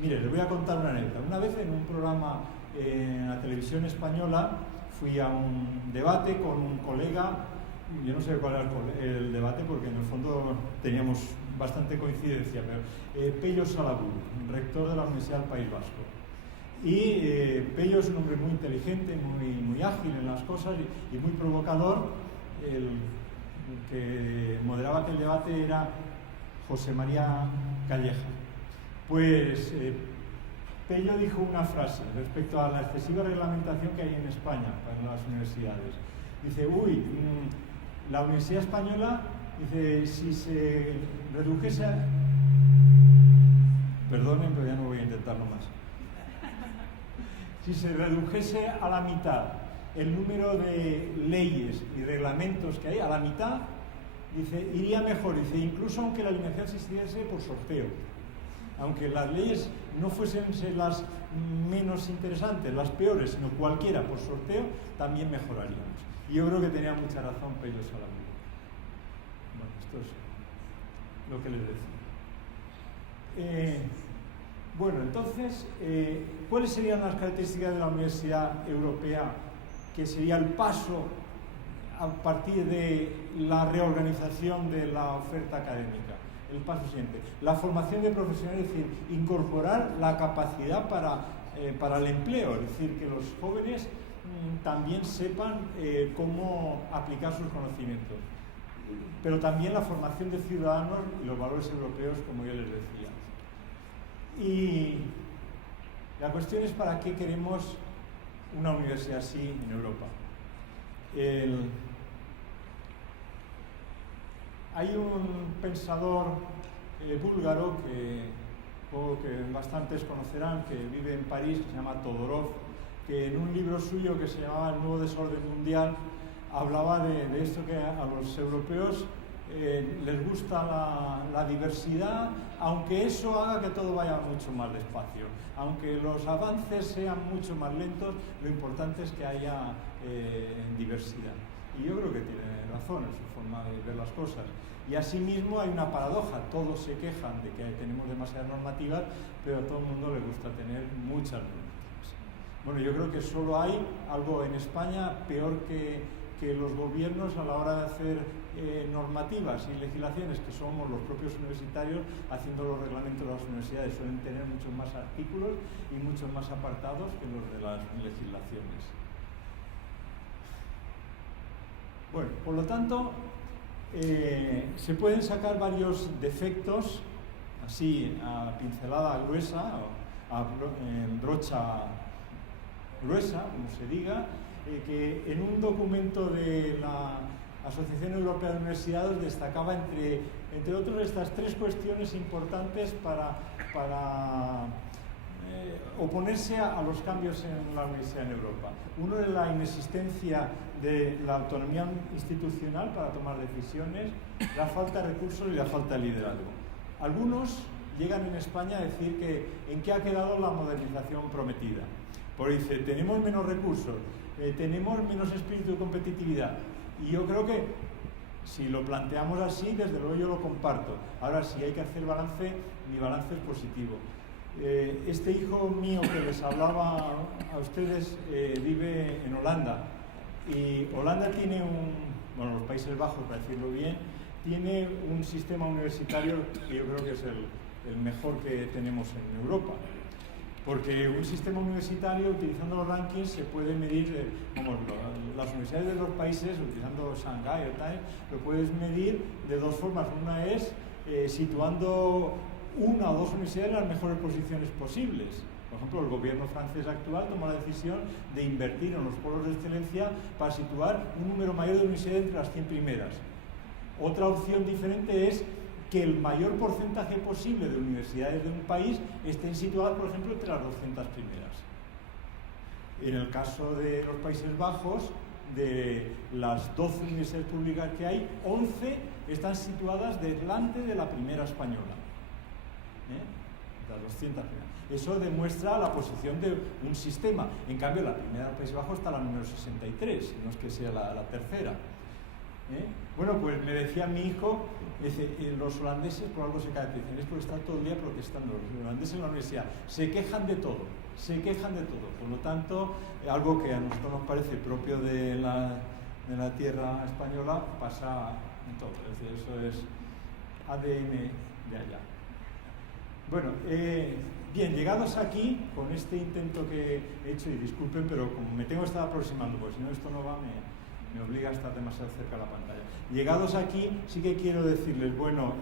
Mire, les voy a contar una anécdota. Una vez en un programa en la televisión española fui a un debate con un colega, yo no sé cuál era el debate porque en el fondo teníamos bastante coincidencia, pero Pello Salaburu, rector de la Universidad del País Vasco. Y Pello es un hombre muy inteligente, muy ágil en las cosas y muy provocador. El que moderaba aquel debate era José María Calleja. Pues Pello dijo una frase respecto a la excesiva reglamentación que hay en España para las universidades. Dice, la Universidad Española, dice, si se redujese a... Perdonen, pero ya no voy a intentarlo más. Si se redujese a la mitad el número de leyes y reglamentos que hay, a la mitad, dice, iría mejor. Dice, incluso aunque la eliminación se hiciese por sorteo, aunque las leyes no fuesen las menos interesantes, las peores, sino cualquiera por sorteo, también mejoraríamos. Y yo creo que tenía mucha razón Pello Salaburu. Bueno, esto es lo que les decía. Bueno, entonces, ¿cuáles serían las características de la Universidad Europea, que sería el paso a partir de la reorganización de la oferta académica? El paso siguiente, la formación de profesionales, es decir, incorporar la capacidad para el empleo, es decir, que los jóvenes también sepan cómo aplicar sus conocimientos, pero también la formación de ciudadanos y los valores europeos, como yo les decía. Y la cuestión es para qué queremos una universidad así en Europa. Hay un pensador búlgaro que bastantes conocerán, que vive en París, que se llama Todorov, que en un libro suyo que se llamaba El nuevo desorden mundial hablaba de esto, que a los europeos les gusta la diversidad, aunque eso haga que todo vaya mucho más despacio. Aunque los avances sean mucho más lentos, lo importante es que haya diversidad. Y yo creo que tiene razón en su forma de ver las cosas. Y asimismo hay una paradoja, todos se quejan de que tenemos demasiadas normativas, pero a todo el mundo le gusta tener muchas normativas. Bueno, yo creo que solo hay algo en España peor que los gobiernos a la hora de hacer normativas y legislaciones, que somos los propios universitarios haciendo los reglamentos de las universidades. Suelen tener muchos más artículos y muchos más apartados que los de las legislaciones. Bueno, por lo tanto, se pueden sacar varios defectos, así a pincelada gruesa, a brocha gruesa, como se diga, que en un documento de la Asociación Europea de Universidades destacaba entre otros estas tres cuestiones importantes para oponerse a los cambios en la universidad en Europa. Uno es la inexistencia de la autonomía institucional para tomar decisiones, la falta de recursos y la falta de liderazgo. Algunos llegan en España a decir que en qué ha quedado la modernización prometida. Porque dice, tenemos menos recursos, tenemos menos espíritu de competitividad. Y yo creo que si lo planteamos así, desde luego yo lo comparto. Ahora, si hay que hacer balance, mi balance es positivo. Este hijo mío que les hablaba a ustedes vive en Holanda. Y Holanda tiene los Países Bajos, para decirlo bien, tiene un sistema universitario que yo creo que es el mejor que tenemos en Europa. Porque un sistema universitario, utilizando los rankings, se puede medir, las universidades de los países, utilizando Shanghái o tal, lo puedes medir de dos formas. Una es situando una o dos universidades en las mejores posiciones posibles. Por ejemplo, el gobierno francés actual toma la decisión de invertir en los polos de excelencia para situar un número mayor de universidades entre las 100 primeras. Otra opción diferente es que el mayor porcentaje posible de universidades de un país estén situadas, por ejemplo, entre las 200 primeras. En el caso de los Países Bajos, de las 12 universidades públicas que hay, 11 están situadas delante de la primera española. Las 200 primeras. Eso demuestra la posición de un sistema. En cambio, la primera del País Bajo está la número 63, no es que sea la tercera. Bueno, pues me decía mi hijo, dice, los holandeses por algo se caracterizan, es porque están todo el día protestando. Los holandeses en la universidad se quejan de todo, Por lo tanto, algo que a nosotros nos parece propio de la tierra española pasa en todo. Es decir, eso es ADN de allá. Bueno, bien, llegados aquí, con este intento que he hecho, y disculpen, pero como me tengo que estar aproximando, porque si no esto no va, me obliga a estar demasiado cerca de la pantalla. Llegados aquí, sí que quiero decirles, bueno,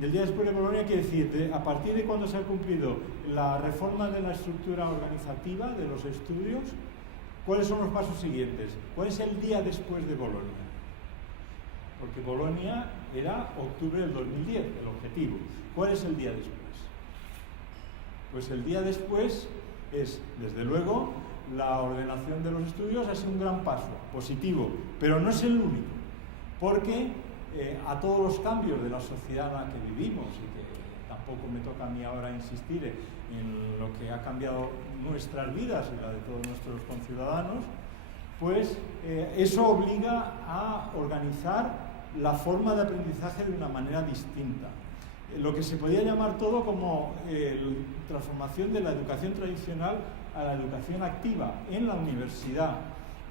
del día después de Bolonia, quiere decir, a partir de cuando se ha cumplido la reforma de la estructura organizativa de los estudios, ¿cuáles son los pasos siguientes? ¿Cuál es el día después de Bolonia? Porque Bolonia era octubre del 2010, el objetivo. ¿Cuál es el día después? Pues el día después es, desde luego, la ordenación de los estudios ha sido un gran paso, positivo, pero no es el único, porque a todos los cambios de la sociedad en la que vivimos, y que tampoco me toca a mí ahora insistir en lo que ha cambiado nuestras vidas y la de todos nuestros conciudadanos, pues eso obliga a organizar la forma de aprendizaje de una manera distinta. Lo que se podía llamar todo como transformación de la educación tradicional a la educación activa en la universidad,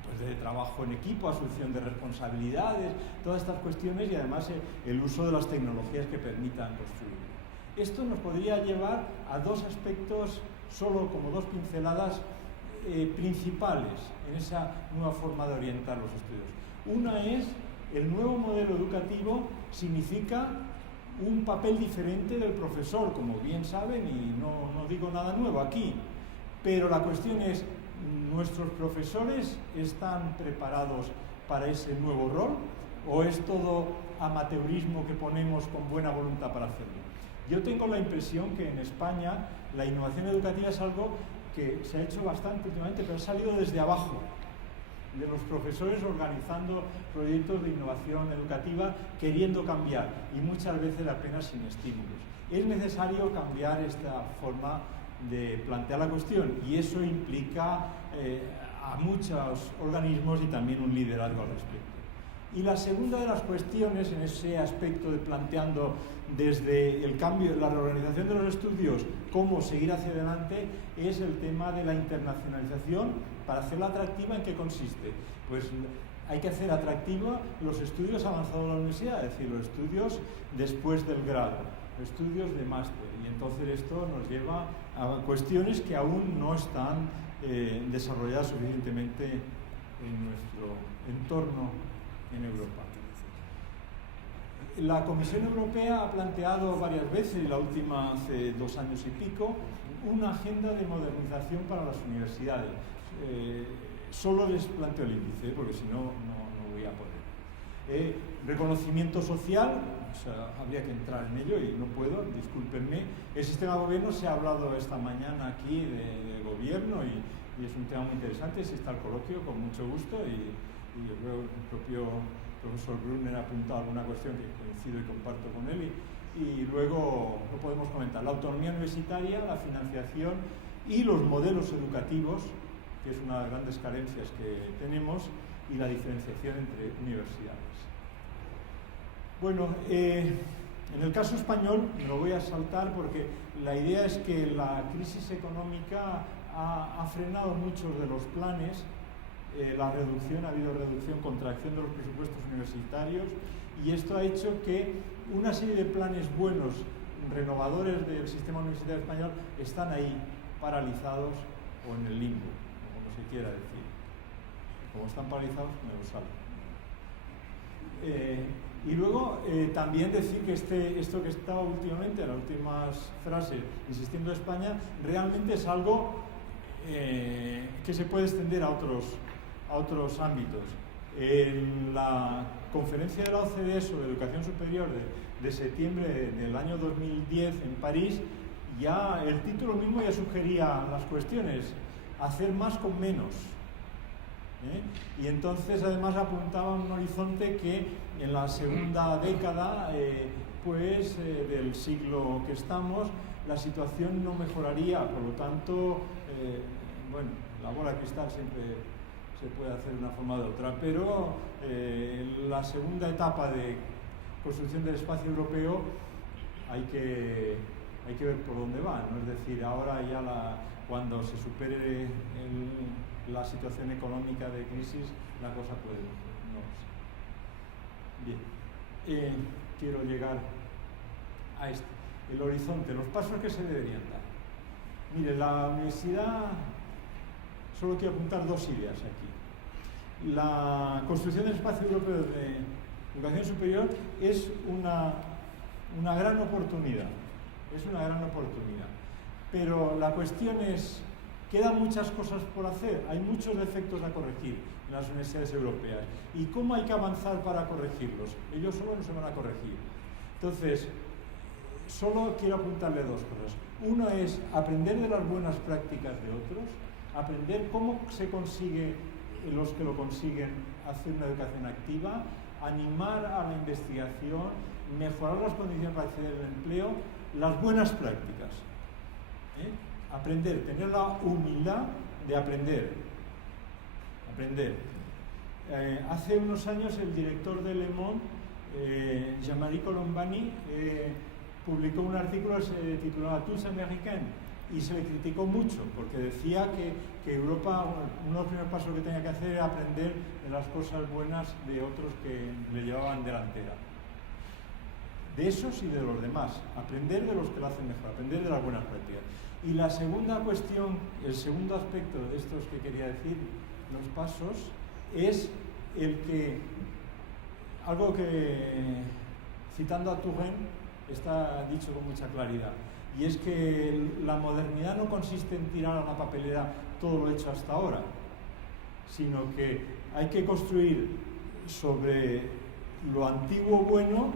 pues de trabajo en equipo, asunción de responsabilidades, todas estas cuestiones, y además el uso de las tecnologías que permitan construir. Esto nos podría llevar a dos aspectos, solo como dos pinceladas principales en esa nueva forma de orientar los estudios. Una es, el nuevo modelo educativo significa un papel diferente del profesor, como bien saben, y no digo nada nuevo aquí, pero la cuestión es, ¿nuestros profesores están preparados para ese nuevo rol o es todo amateurismo que ponemos con buena voluntad para hacerlo? Yo tengo la impresión que en España la innovación educativa es algo que se ha hecho bastante últimamente, pero ha salido desde abajo, de los profesores organizando proyectos de innovación educativa, queriendo cambiar, y muchas veces apenas sin estímulos. Es necesario cambiar esta forma de plantear la cuestión, y eso implica a muchos organismos y también un liderazgo al respecto. Y la segunda de las cuestiones en ese aspecto de planteando desde el cambio, la reorganización de los estudios, cómo seguir hacia adelante, es el tema de la internacionalización. Para hacerla atractiva, ¿en qué consiste? Pues hay que hacer atractiva los estudios avanzados de la universidad, es decir, los estudios después del grado, estudios de máster. Y entonces esto nos lleva a cuestiones que aún no están desarrolladas suficientemente en nuestro entorno en Europa. La Comisión Europea ha planteado varias veces, y la última hace 2 años y pico, una agenda de modernización para las universidades. Solo les planteo el índice, porque si no, no voy a poder. Reconocimiento social, o sea, habría que entrar en ello y no puedo, discúlpenme. El sistema de gobierno, se ha hablado esta mañana aquí de gobierno y es un tema muy interesante. Si está el coloquio, con mucho gusto, y yo creo que el propio profesor Brunner ha apuntado alguna cuestión que coincido y comparto con él, y luego lo podemos comentar. La autonomía universitaria, la financiación y los modelos educativos, que es una de las grandes carencias que tenemos, y la diferenciación entre universidades. Bueno, en el caso español me lo voy a saltar porque la idea es que la crisis económica ha frenado muchos de los planes. Ha habido reducción, contracción de los presupuestos universitarios, y esto ha hecho que una serie de planes buenos, renovadores del sistema universitario español, están ahí, paralizados o en el limbo, como se quiera decir. Como están paralizados, me lo salgo. Y luego también decir que esto que está últimamente, en las últimas frases, insistiendo en España, realmente es algo que se puede extender a otros ámbitos. En la conferencia de la OCDE sobre educación superior de septiembre del año 2010 en París, ya el título mismo ya sugería las cuestiones, hacer más con menos. Y entonces además apuntaba un horizonte que en la segunda década del siglo que estamos, la situación no mejoraría, por lo tanto, la bola de cristal siempre se puede hacer de una forma o de otra, pero la segunda etapa de construcción del espacio europeo hay que ver por dónde va, ¿no? Es decir, ahora ya cuando se supere la situación económica de crisis, la cosa puede no sé. Bien, quiero llegar a el horizonte, los pasos que se deberían dar. Mire, la universidad, solo quiero apuntar dos ideas aquí. La construcción del espacio europeo de educación superior es una gran oportunidad. Es una gran oportunidad. Pero la cuestión es, quedan muchas cosas por hacer, hay muchos defectos a corregir en las universidades europeas. ¿Y cómo hay que avanzar para corregirlos? Ellos solo no se van a corregir. Entonces, solo quiero apuntarle dos cosas. Uno es aprender de las buenas prácticas de otros, aprender cómo se consigue, los que lo consiguen, hacer una educación activa, animar a la investigación, mejorar las condiciones para acceder al empleo, las buenas prácticas. Aprender, tener la humildad de aprender. Hace unos años el director de Le Monde, Jean-Marie Colombani, publicó un artículo titulado Tous Américains y se le criticó mucho porque decía que Europa, uno de los primeros pasos que tenía que hacer era aprender de las cosas buenas de otros que le llevaban delantera. De esos y de los demás, aprender de los que lo hacen mejor, aprender de las buenas prácticas. Y la segunda cuestión, el segundo aspecto de estos que quería decir, los pasos, es algo que, citando a Touraine, está dicho con mucha claridad, y es que la modernidad no consiste en tirar a la papelera todo lo hecho hasta ahora, sino que hay que construir sobre lo antiguo bueno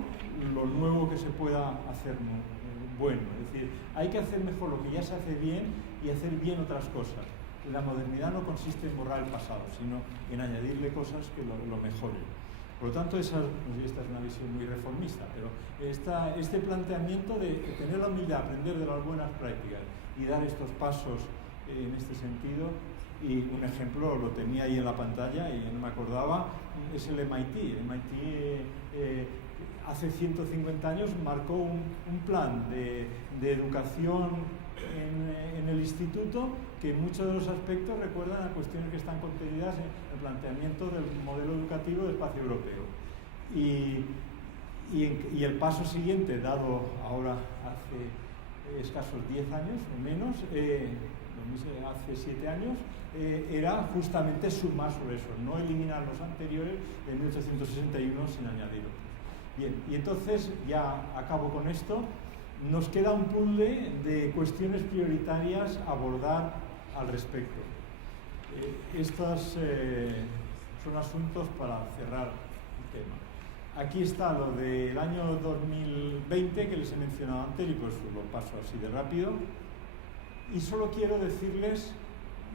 lo nuevo que se pueda hacer bueno. Es decir, hay que hacer mejor lo que ya se hace bien y hacer bien otras cosas. La modernidad no consiste en borrar el pasado, sino en añadirle cosas que lo mejoren. Por lo tanto, esta es una visión muy reformista, pero este planteamiento de tener la humildad, aprender de las buenas prácticas y dar estos pasos en este sentido, y un ejemplo lo tenía ahí en la pantalla y no me acordaba, es el MIT. El MIT hace 150 años marcó un plan de educación en el instituto que en muchos de los aspectos recuerdan a cuestiones que están contenidas en el planteamiento del modelo educativo del espacio europeo. Y el paso siguiente, dado ahora hace escasos 10 años o menos, hace 7 años, era justamente sumar sobre eso, no eliminar los anteriores de 1861 sin añadir otros. Bien, y entonces, ya acabo con esto, nos queda un puzzle de cuestiones prioritarias a abordar al respecto. Estos son asuntos para cerrar el tema. Aquí está lo del año 2020 que les he mencionado antes y pues lo paso así de rápido. Y solo quiero decirles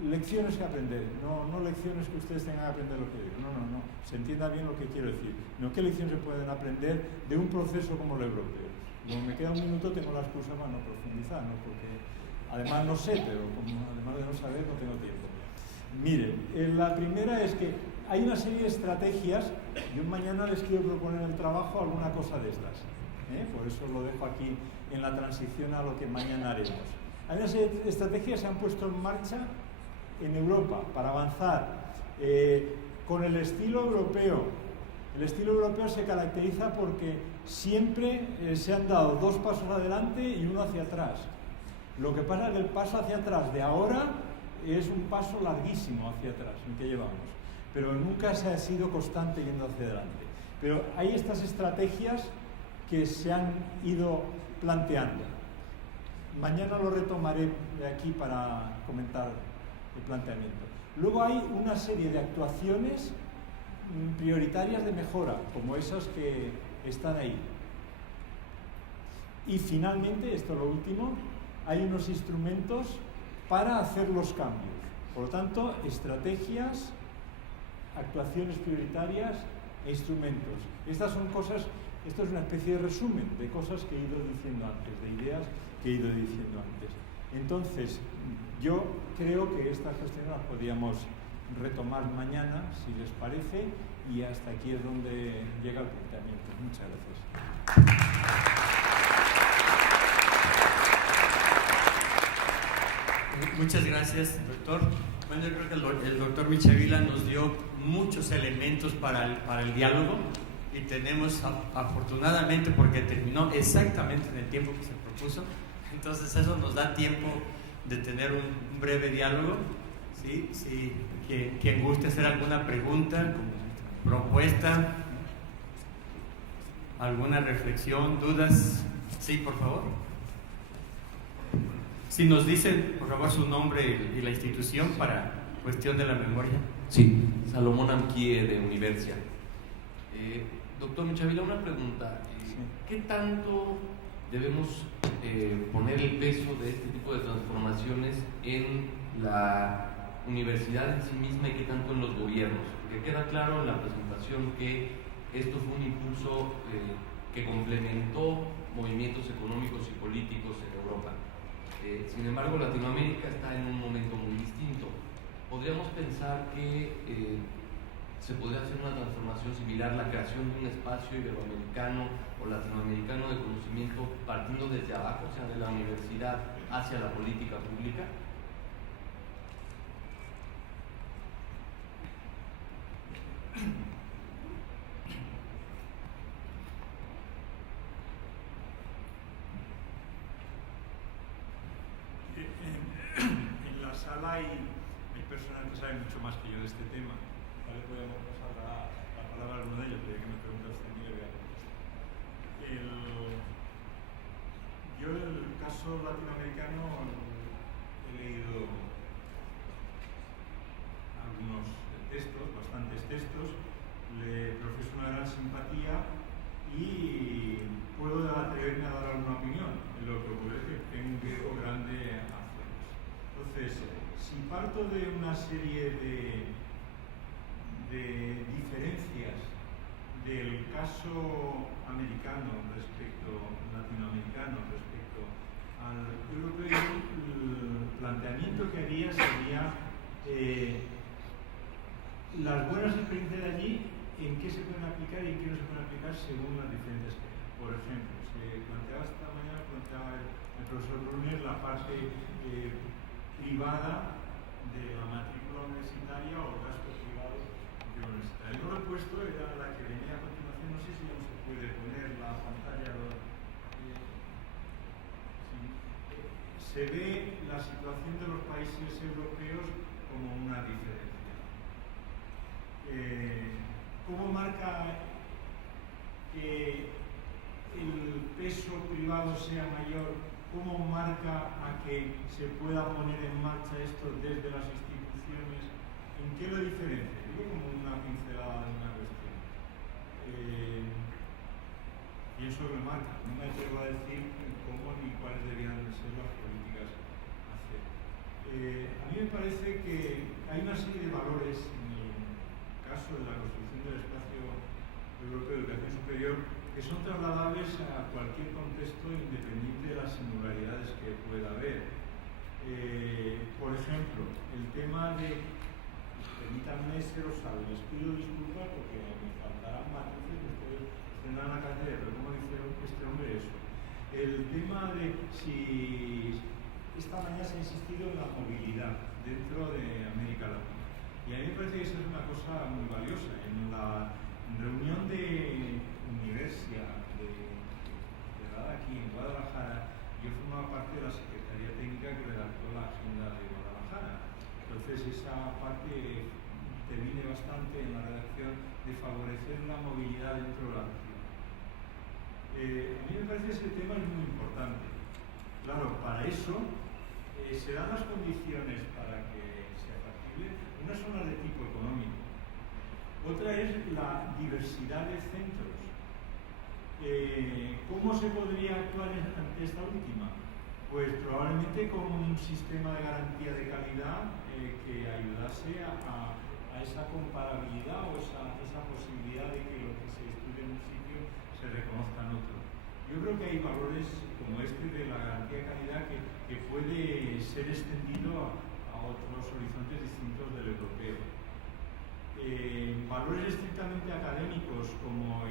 lecciones que aprender, no lecciones que ustedes tengan que aprender lo que digo, no, se entienda bien lo que quiero decir, no qué lecciones se pueden aprender de un proceso como el europeo. Como me queda un minuto tengo la excusa para no profundizar, ¿no? Porque además no sé, pero además de no saber no tengo tiempo. Miren, la primera es que hay una serie de estrategias, yo mañana les quiero proponer en el trabajo alguna cosa de estas, por eso lo dejo aquí en la transición a lo que mañana haremos. Hay una serie de estrategias que se han puesto en marcha en Europa para avanzar con el estilo europeo. El estilo europeo se caracteriza porque siempre se han dado 2 pasos adelante y 1 hacia atrás. Lo que pasa es que el paso hacia atrás de ahora es un paso larguísimo hacia atrás, en que llevamos, pero nunca se ha sido constante yendo hacia adelante. Pero hay estas estrategias que se han ido planteando. Mañana lo retomaré de aquí para comentar el planteamiento. Luego hay una serie de actuaciones prioritarias de mejora, como esas que están ahí. Y finalmente, esto es lo último, hay unos instrumentos para hacer los cambios. Por lo tanto, estrategias, actuaciones prioritarias e instrumentos. Estas son cosas, esto es una especie de resumen de cosas que he ido diciendo antes, de ideas que he ido diciendo antes. Entonces, yo creo que estas cuestiones las podríamos retomar mañana, si les parece, y hasta aquí es donde llega el planteamiento. Muchas gracias. Muchas gracias, doctor. Bueno, yo creo que el doctor Michavila nos dio muchos elementos para el diálogo y tenemos, afortunadamente, porque terminó exactamente en el tiempo que se propuso, entonces eso nos da tiempo de tener un breve diálogo. ¿Sí? Sí. Quien guste hacer alguna pregunta, propuesta, alguna reflexión, dudas. Sí, por favor. Si nos dicen, por favor, su nombre y la institución para cuestión de la memoria. Sí, Salomón Amquie de Universia. Doctor Michavila, una pregunta. ¿Qué tanto debemos poner el peso de este tipo de transformaciones en la universidad en sí misma y qué tanto en los gobiernos? Porque queda claro en la presentación que esto fue un impulso que complementó movimientos económicos y políticos en Europa. Sin embargo, Latinoamérica está en un momento muy distinto. ¿Podríamos pensar que se podría hacer una transformación similar, la creación de un espacio iberoamericano o latinoamericano de conocimiento partiendo desde abajo, o sea, de la universidad hacia la política pública? En la sala hay personas que saben mucho más que yo de este tema. ¿Vale? Podemos pasar la palabra a alguno de ellos, pero que me pregunta usted ni le voy a contestar. Yo el caso latinoamericano he leído algunos textos, bastantes textos, le profeso una gran simpatía y puedo atreverme a dar alguna opinión en lo que ocurre, que tengo un riesgo grande a hacer. Entonces, si parto de una serie de diferencias del caso americano latinoamericano respecto al europeo, el planteamiento que haría sería las buenas experiencias de allí, en qué se pueden aplicar y en qué no se pueden aplicar según las diferentes. Por ejemplo, se planteaba esta mañana, el profesor Brunner, la parte privada de la matrícula universitaria o gasto privado de la universidad. Yo lo he puesto, era la que venía a continuación, no sé si aún se puede poner la pantalla. Se ve la situación de los países europeos como una diferencia. ¿Cómo marca que el peso privado sea mayor? ¿Cómo marca a que se pueda poner en marcha esto desde las instituciones? ¿En qué lo diferencia? Digo como una pincelada de una cuestión. Y eso lo marca. No me atrevo a decir cómo ni cuáles debían ser las políticas a hacer. A mí me parece que hay una serie de valores en el caso de la construcción del espacio europeo de educación superior que son trasladables a cualquier contexto independiente de las singularidades que pueda haber. Por ejemplo, el tema de, permítanme ser osado, les pido disculpas porque me faltarán matices, ustedes tendrán la cátedra, pero ¿cómo dice este hombre eso? El tema de si esta mañana se ha insistido en la movilidad dentro de América Latina. Y a mí me parece que eso es una cosa muy valiosa. En la reunión de Universia celebrada aquí en Guadalajara, yo formaba parte de la Secretaría Técnica que redactó la agenda de Guadalajara. Entonces esa parte intervine bastante en la redacción de favorecer la movilidad dentro de la región. A mí me parece que ese tema es muy importante. Claro, para eso se dan las condiciones para que sea factible. Unas son las de tipo económico. Otra es la diversidad de centros. ¿Cómo se podría actuar ante esta última? Pues probablemente con un sistema de garantía de calidad que ayudase a esa comparabilidad o esa posibilidad de que lo que se estudia en un sitio se reconozca en otro. Yo creo que hay valores como este de la garantía de calidad que puede ser extendido a otros horizontes distintos del europeo. Valores estrictamente académicos como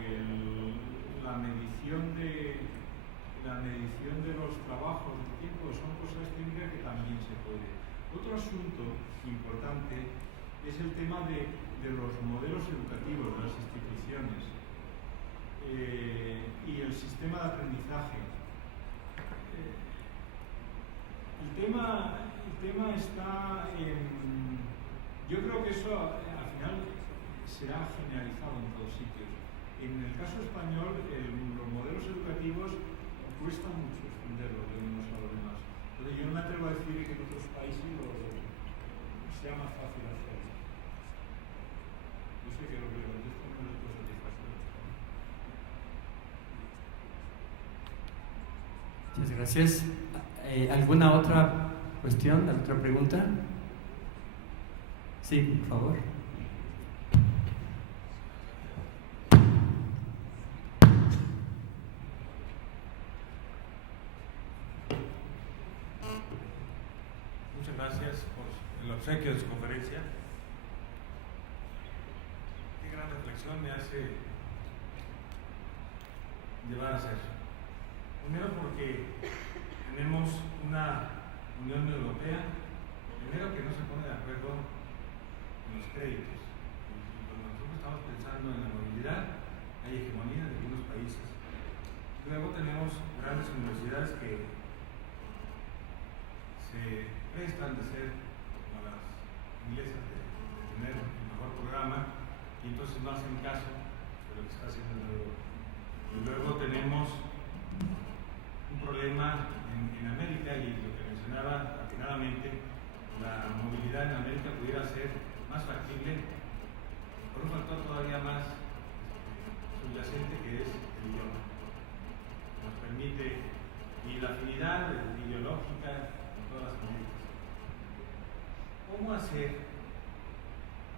la medición de los trabajos de tiempo son cosas técnicas que también se puede. Otro asunto importante es el tema de los modelos educativos de las instituciones y el sistema de aprendizaje. El tema está en... Yo creo que eso al final será generalizado en todos sitios. En el caso español, los modelos educativos cuesta mucho extenderlo de unos a los demás. Entonces yo no me atrevo a decir que en otros países sea más fácil hacerlo. Yo sé que lo que contesto no es de satisfacción. Muchas gracias. ¿Alguna otra cuestión, otra pregunta? Sí, por favor. Muchas gracias por el obsequio de su conferencia. Qué gran reflexión me hace llevar a hacer. Primero porque tenemos una Unión Europea, primero que no se pone de acuerdo en los créditos. Y cuando nosotros estamos pensando en la movilidad, hay hegemonía de algunos países. Luego tenemos grandes universidades que se prestan de ser como las inglesas, de tener el mejor programa, y entonces no hacen caso de lo que está haciendo el Europa. Y luego tenemos un problema en América, y lo que mencionaba atinadamente, la movilidad en América pudiera ser más factible por un factor todavía más subyacente, que es el idioma. Nos permite, y la afinidad ideológica en todas las Américas. ¿Cómo hacer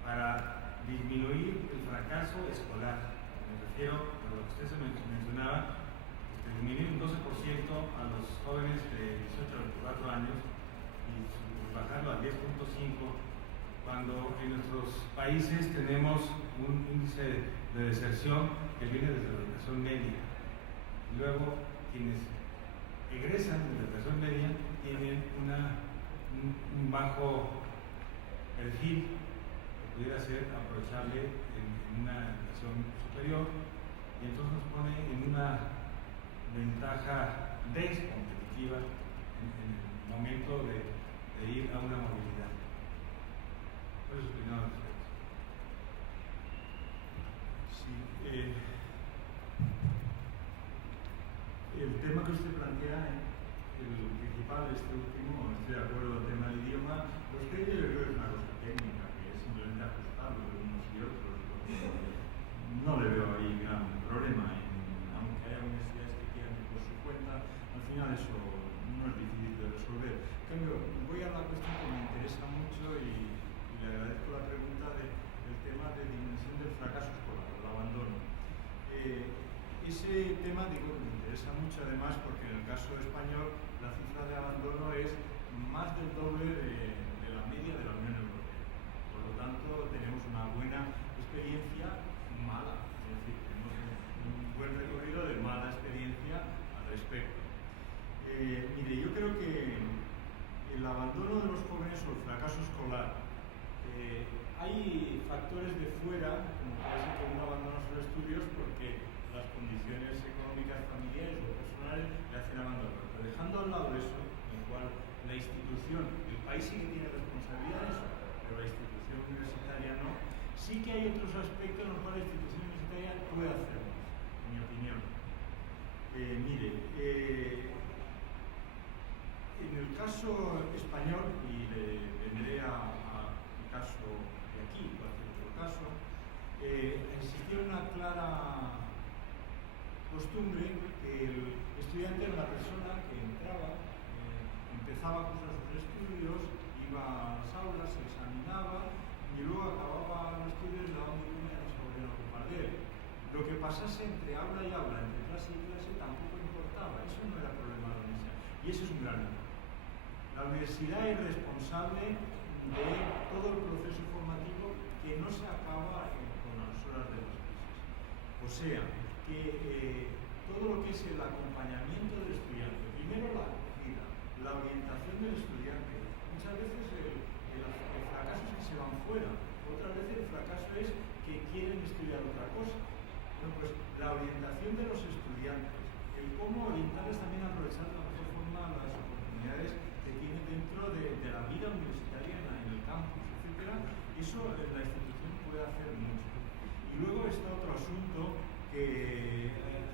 para disminuir el fracaso escolar? Me refiero a lo que usted se mencionaba, disminuir un 12% a los jóvenes de 18 a 24 años y bajarlo al 10.5%, cuando en nuestros países tenemos un índice de deserción que viene desde la educación media. Y luego, quienes egresan de la educación media tienen un bajo perfil que pudiera ser aprovechable en una educación superior, y entonces nos pone en una ventaja descompetitiva en el momento de ir a una movilidad. ¿Cuál es su opinión al respecto? Sí, el tema que usted plantea, el principal, este último, estoy de acuerdo, el tema del idioma. Los créditos yo creo que es una cosa técnica, que es simplemente ajustarlo de unos y otros. No le veo ahí gran problema, aunque haya universidades que quieran ir por su cuenta, al final eso no es difícil de resolver. En cambio, voy a la cuestión que me interesa mucho y le agradezco la pregunta del tema de dimensión del fracaso escolar, del abandono. Ese tema, digo, me interesa mucho además porque en el caso español la cifra de abandono es más del doble de la media de la Unión Europea. Por lo tanto, tenemos una buena experiencia mala, es decir, tenemos un buen recorrido de mala experiencia al respecto. Mire, yo creo que el abandono de los jóvenes o el fracaso escolar, hay factores de fuera, como puede ser que uno abandona sus estudios porque las condiciones económicas familiares o personales le hacen abandonar. Pero dejando al lado eso, en el cual la institución, el país sí que tiene responsabilidad en eso, pero la institución universitaria no, sí que hay otros aspectos en los cuales la institución universitaria puede hacer más, en mi opinión. Mire, en el caso español, y le vendré al caso de aquí, cualquier otro caso, existía una clara costumbre que el estudiante era una persona que entraba, empezaba a cursar sus estudios, iba a las aulas, se examinaba y luego acababa los estudios y daba un diploma y no se volvían a ocupar de él. Lo que pasase entre aula y aula, entre clase y clase, tampoco importaba, eso no era problema de la universidad. Y eso es un gran error. La universidad es responsable de todo el proceso formativo que no se acaba con las horas de las clases. O sea, que todo lo que es el acompañamiento del estudiante, primero la acogida, la orientación del estudiante. Muchas veces el fracaso es que se van fuera, otras veces el fracaso es que quieren estudiar otra cosa. Bueno, pues la orientación de los estudiantes, el cómo orientarles también a aprovechar de la mejor forma las oportunidades que tienen dentro de la vida universitaria en el campus, etc. Eso la institución puede hacer mucho. Y luego está otro asunto que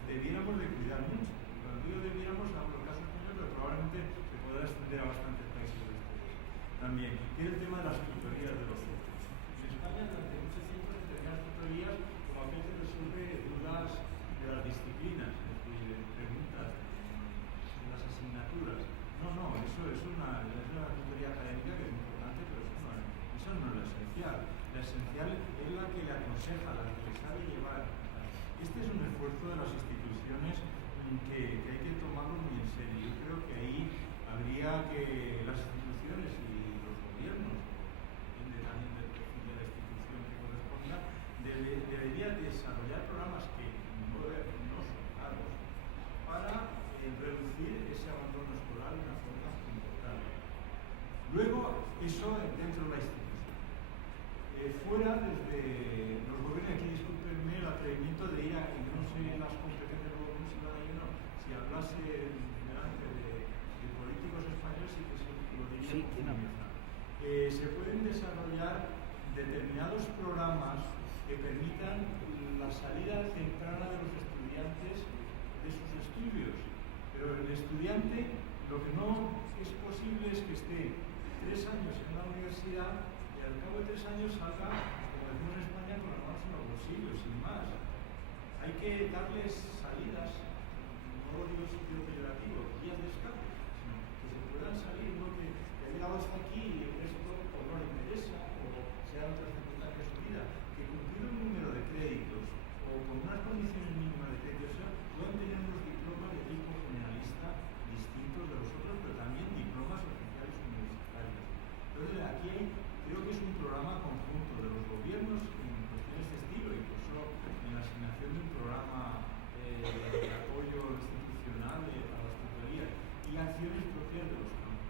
debiéramos de cuidar mucho. Cuando digo debiéramos, hablo del caso español, pero probablemente se podrá extender a bastantes países de este también, que es el tema de las tutorías de los centros. En España, durante mucho tiempo, se tenían tutorías como aquel que resuelve dudas de las disciplinas, es decir, preguntas de las asignaturas. No, eso es una tutoría académica que es importante, pero eso no es lo esencial. La esencial es la que le aconseja, la que le sabe llevar. Este es un esfuerzo de las instituciones que hay que tomarlo muy en serio. Yo creo que ahí habría que las instituciones y los gobiernos, depende también del perfil de la institución que corresponda, debería desarrollar programas que no son caros para reducir ese abandono escolar de una forma importante. Luego, eso dentro de la institución. Fuera, desde los gobiernos, aquí discúlpenme el atrevimiento de ir a, no sé las competencias de los gobiernos si van a ir o no, si hablase delante de políticos españoles sí que se lo diría con firmeza. Se pueden desarrollar determinados programas que permitan la salida temprana de los estudiantes de sus estudios, pero el estudiante lo que no es posible es que esté 3 años en la universidad y al cabo de 3 años salga, como decimos en España, con las manos en los bolsillos, sin más. Hay que darles salidas, no digo sentido peyorativo, vías de escape, sino que se puedan salir, no que ha llegado hasta aquí y el resto o no le interesa, o sean otras circunstancias de su vida, que cumplido un número de créditos, o con unas condiciones mínimas de créditos, puedan tener unos diplomas de tipo generalista distintos de los otros, pero también diplomas oficiales universitarios. Entonces, aquí creo que es un programa conjunto de los gobiernos en cuestiones de estilo, incluso en la asignación de un programa de apoyo institucional a las tutorías y acciones propias de los campos.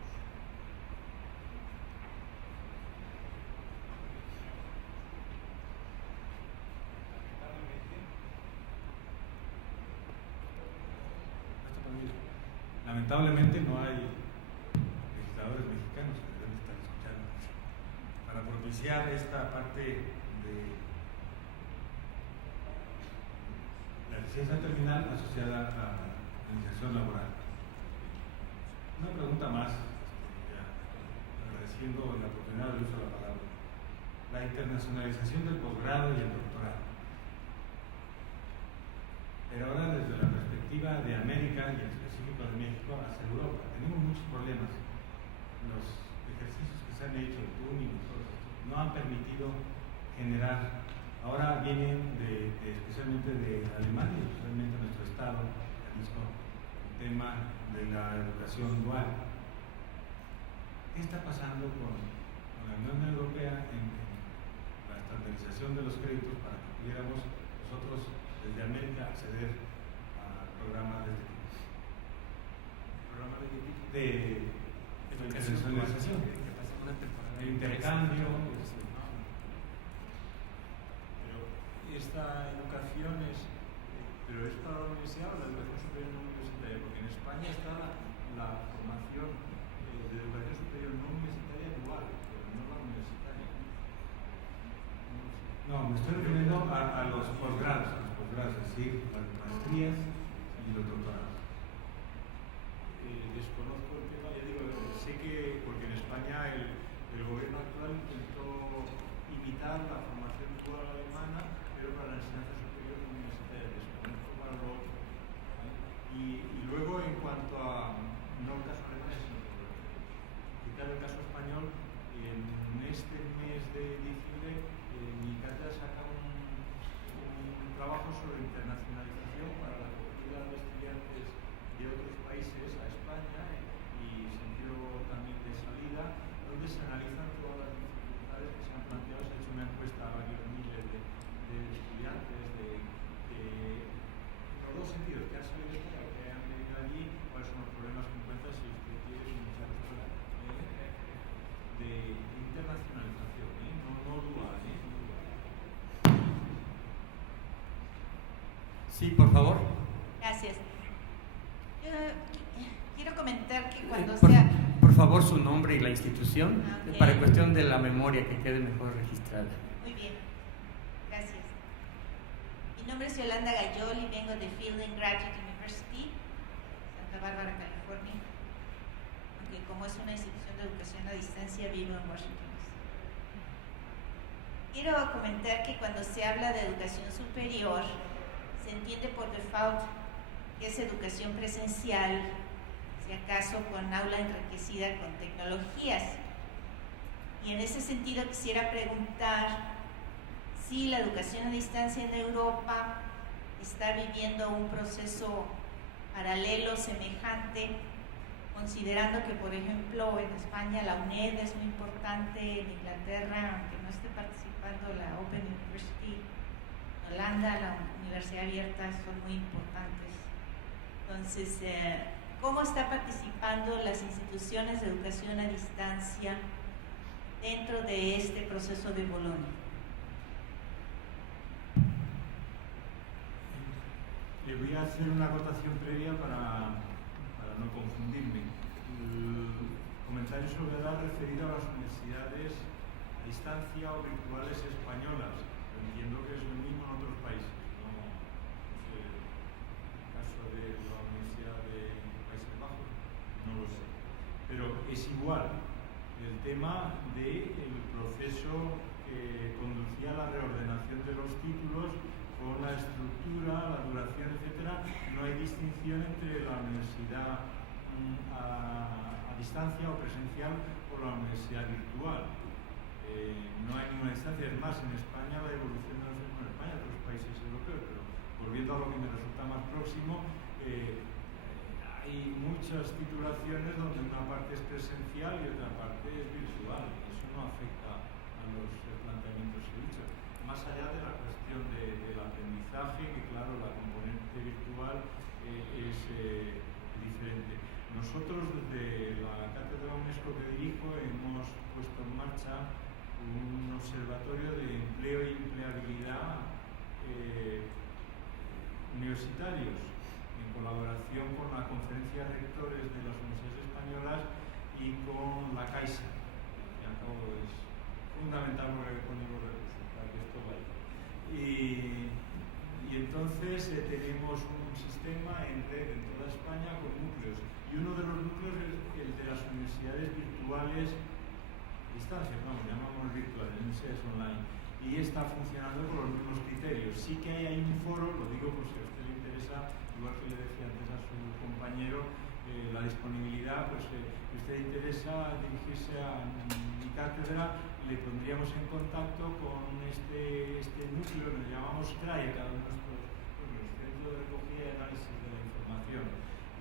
Lamentablemente no hay legisladores mexicanos que deben estar escuchando para propiciar esta parte de la licencia terminal asociada a la iniciación laboral. Una pregunta más, agradeciendo la oportunidad del uso de la palabra. La internacionalización del posgrado y el doctorado. Pero ahora desde la perspectiva de América y en específico de México hacia Europa, tenemos muchos problemas. Los ejercicios que se han hecho, el tuning y todo esto, no han permitido generar. Ahora vienen especialmente de Alemania, especialmente nuestro estado, Jalisco, el tema de la educación dual. ¿Qué está pasando con la Unión Europea en la estandarización de los créditos para que pudiéramos nosotros desde América acceder a programas de este tipo? ¿Programa de qué tipo? De internacionalización, de intercambio. Pero esta educación es, pero es para la universidad o la educación superior no universitaria, porque en España está la formación de educación superior no universitaria dual, pero no la universitaria. No, me estoy refiriendo a los posgrados, es decir, las maestrías y los doctorados. Desconozco el tema, ya digo, sé que, porque en España el gobierno actual intentó imitar la formación dual alemana, pero para la enseñanza superior universitaria, desconozco para lo otro. Y luego, en cuanto a, no el caso alemán, sino quitar el caso español, en este mes de diciembre mi cátedra saca un trabajo sobre internacionalización para la acogida de estudiantes de otros países a España y sentido también de salida, donde se analizan todas las dificultades que se han planteado. Se ha hecho una encuesta a varios miles de estudiantes en los dos sentidos, que han salido de España o que han venido allí, cuáles son los problemas que encuentran, si usted quiere mucha respuesta de internacionalización, no dual. Sí, por favor. Gracias. Yo quiero comentar que cuando Por favor, su nombre y la institución, Okay. para cuestión de la memoria, que quede mejor registrada. Muy bien, gracias. Mi nombre es Yolanda Gayol y vengo de Fielding Graduate University, Santa Bárbara, California, aunque como es una institución de educación a distancia, vivo en Washington. Quiero comentar que cuando se habla de educación superior, se entiende por default que es educación presencial, si acaso con aula enriquecida con tecnologías. Y en ese sentido quisiera preguntar si la educación a distancia en Europa está viviendo un proceso paralelo, semejante, considerando que, por ejemplo, en España la UNED es muy importante, en Inglaterra, aunque no esté participando la Open University, en Holanda la Universidad Abierta son muy importantes. Entonces, ¿cómo están participando las instituciones de educación a distancia dentro de este proceso de Bolonia? Le voy a hacer una acotación previa para no confundirme. El comentario sobre edad referido a las universidades a distancia o virtuales españolas. Entiendo que es lo mismo en otros países. No sé, el caso de la Universidad de Países Bajos, no lo sé. Pero es igual el tema del proceso que conducía a la reordenación de los títulos con la estructura, la duración, etcétera. No hay distinción entre la universidad a distancia o presencial o la universidad virtual. No hay ninguna distancia. Es más, en España la evolución no es en España, en otros países europeos, pero volviendo a lo que me resulta más próximo, hay muchas titulaciones donde una parte es presencial y otra parte es virtual. Eso no afecta a los planteamientos que he dicho. Más allá de la cuestión del aprendizaje, que claro, la componente virtual es diferente. Nosotros desde la Cátedra UNESCO que dirijo hemos puesto en marcha un observatorio de empleo y empleabilidad universitarios en colaboración con la Conferencia de Rectores de las Universidades Españolas y con la Caixa. Que es fundamental porque con los recursos para que esto vaya. Y entonces tenemos un sistema en red en toda España con núcleos. Y uno de los núcleos es el de las universidades virtuales a distancia, llamamos virtuales, universidades online. Y está funcionando con los mismos criterios. Sí que hay un foro, lo digo por si a usted le interesa, igual que le decía antes a su compañero, la disponibilidad, pues si a usted le interesa dirigirse a mi cátedra, le pondríamos en contacto con este núcleo, nos llamamos CRAE, cada uno de nuestros centros de recogida y análisis de la información.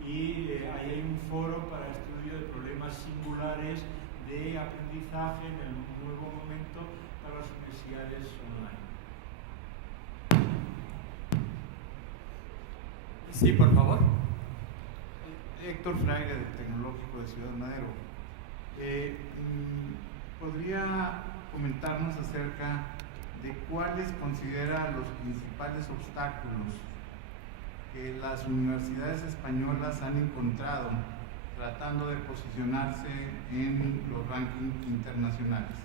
Y ahí hay un foro para estudio de problemas singulares de aprendizaje en el nuevo momento para las universidades online. Sí, por favor. Héctor Fraile, del Tecnológico de Ciudad Madero. ¿Podría comentarnos acerca de cuáles considera los principales obstáculos que las universidades españolas han encontrado tratando de posicionarse en los rankings internacionales?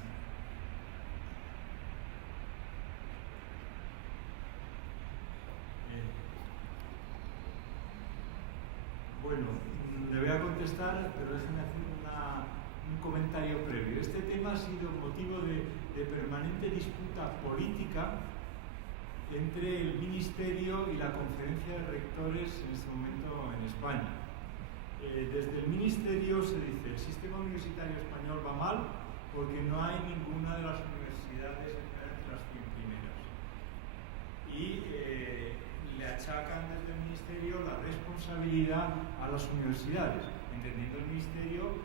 Bueno, le voy a contestar, pero déjeme hacer un comentario previo. Este tema ha sido motivo de permanente disputa política entre el Ministerio y la Conferencia de Rectores en este momento en España. Desde el Ministerio se dice: el sistema universitario español va mal porque no hay ninguna de las universidades entre las 100 primeras. Y le achacan desde el Ministerio la responsabilidad a las universidades, entendiendo el Ministerio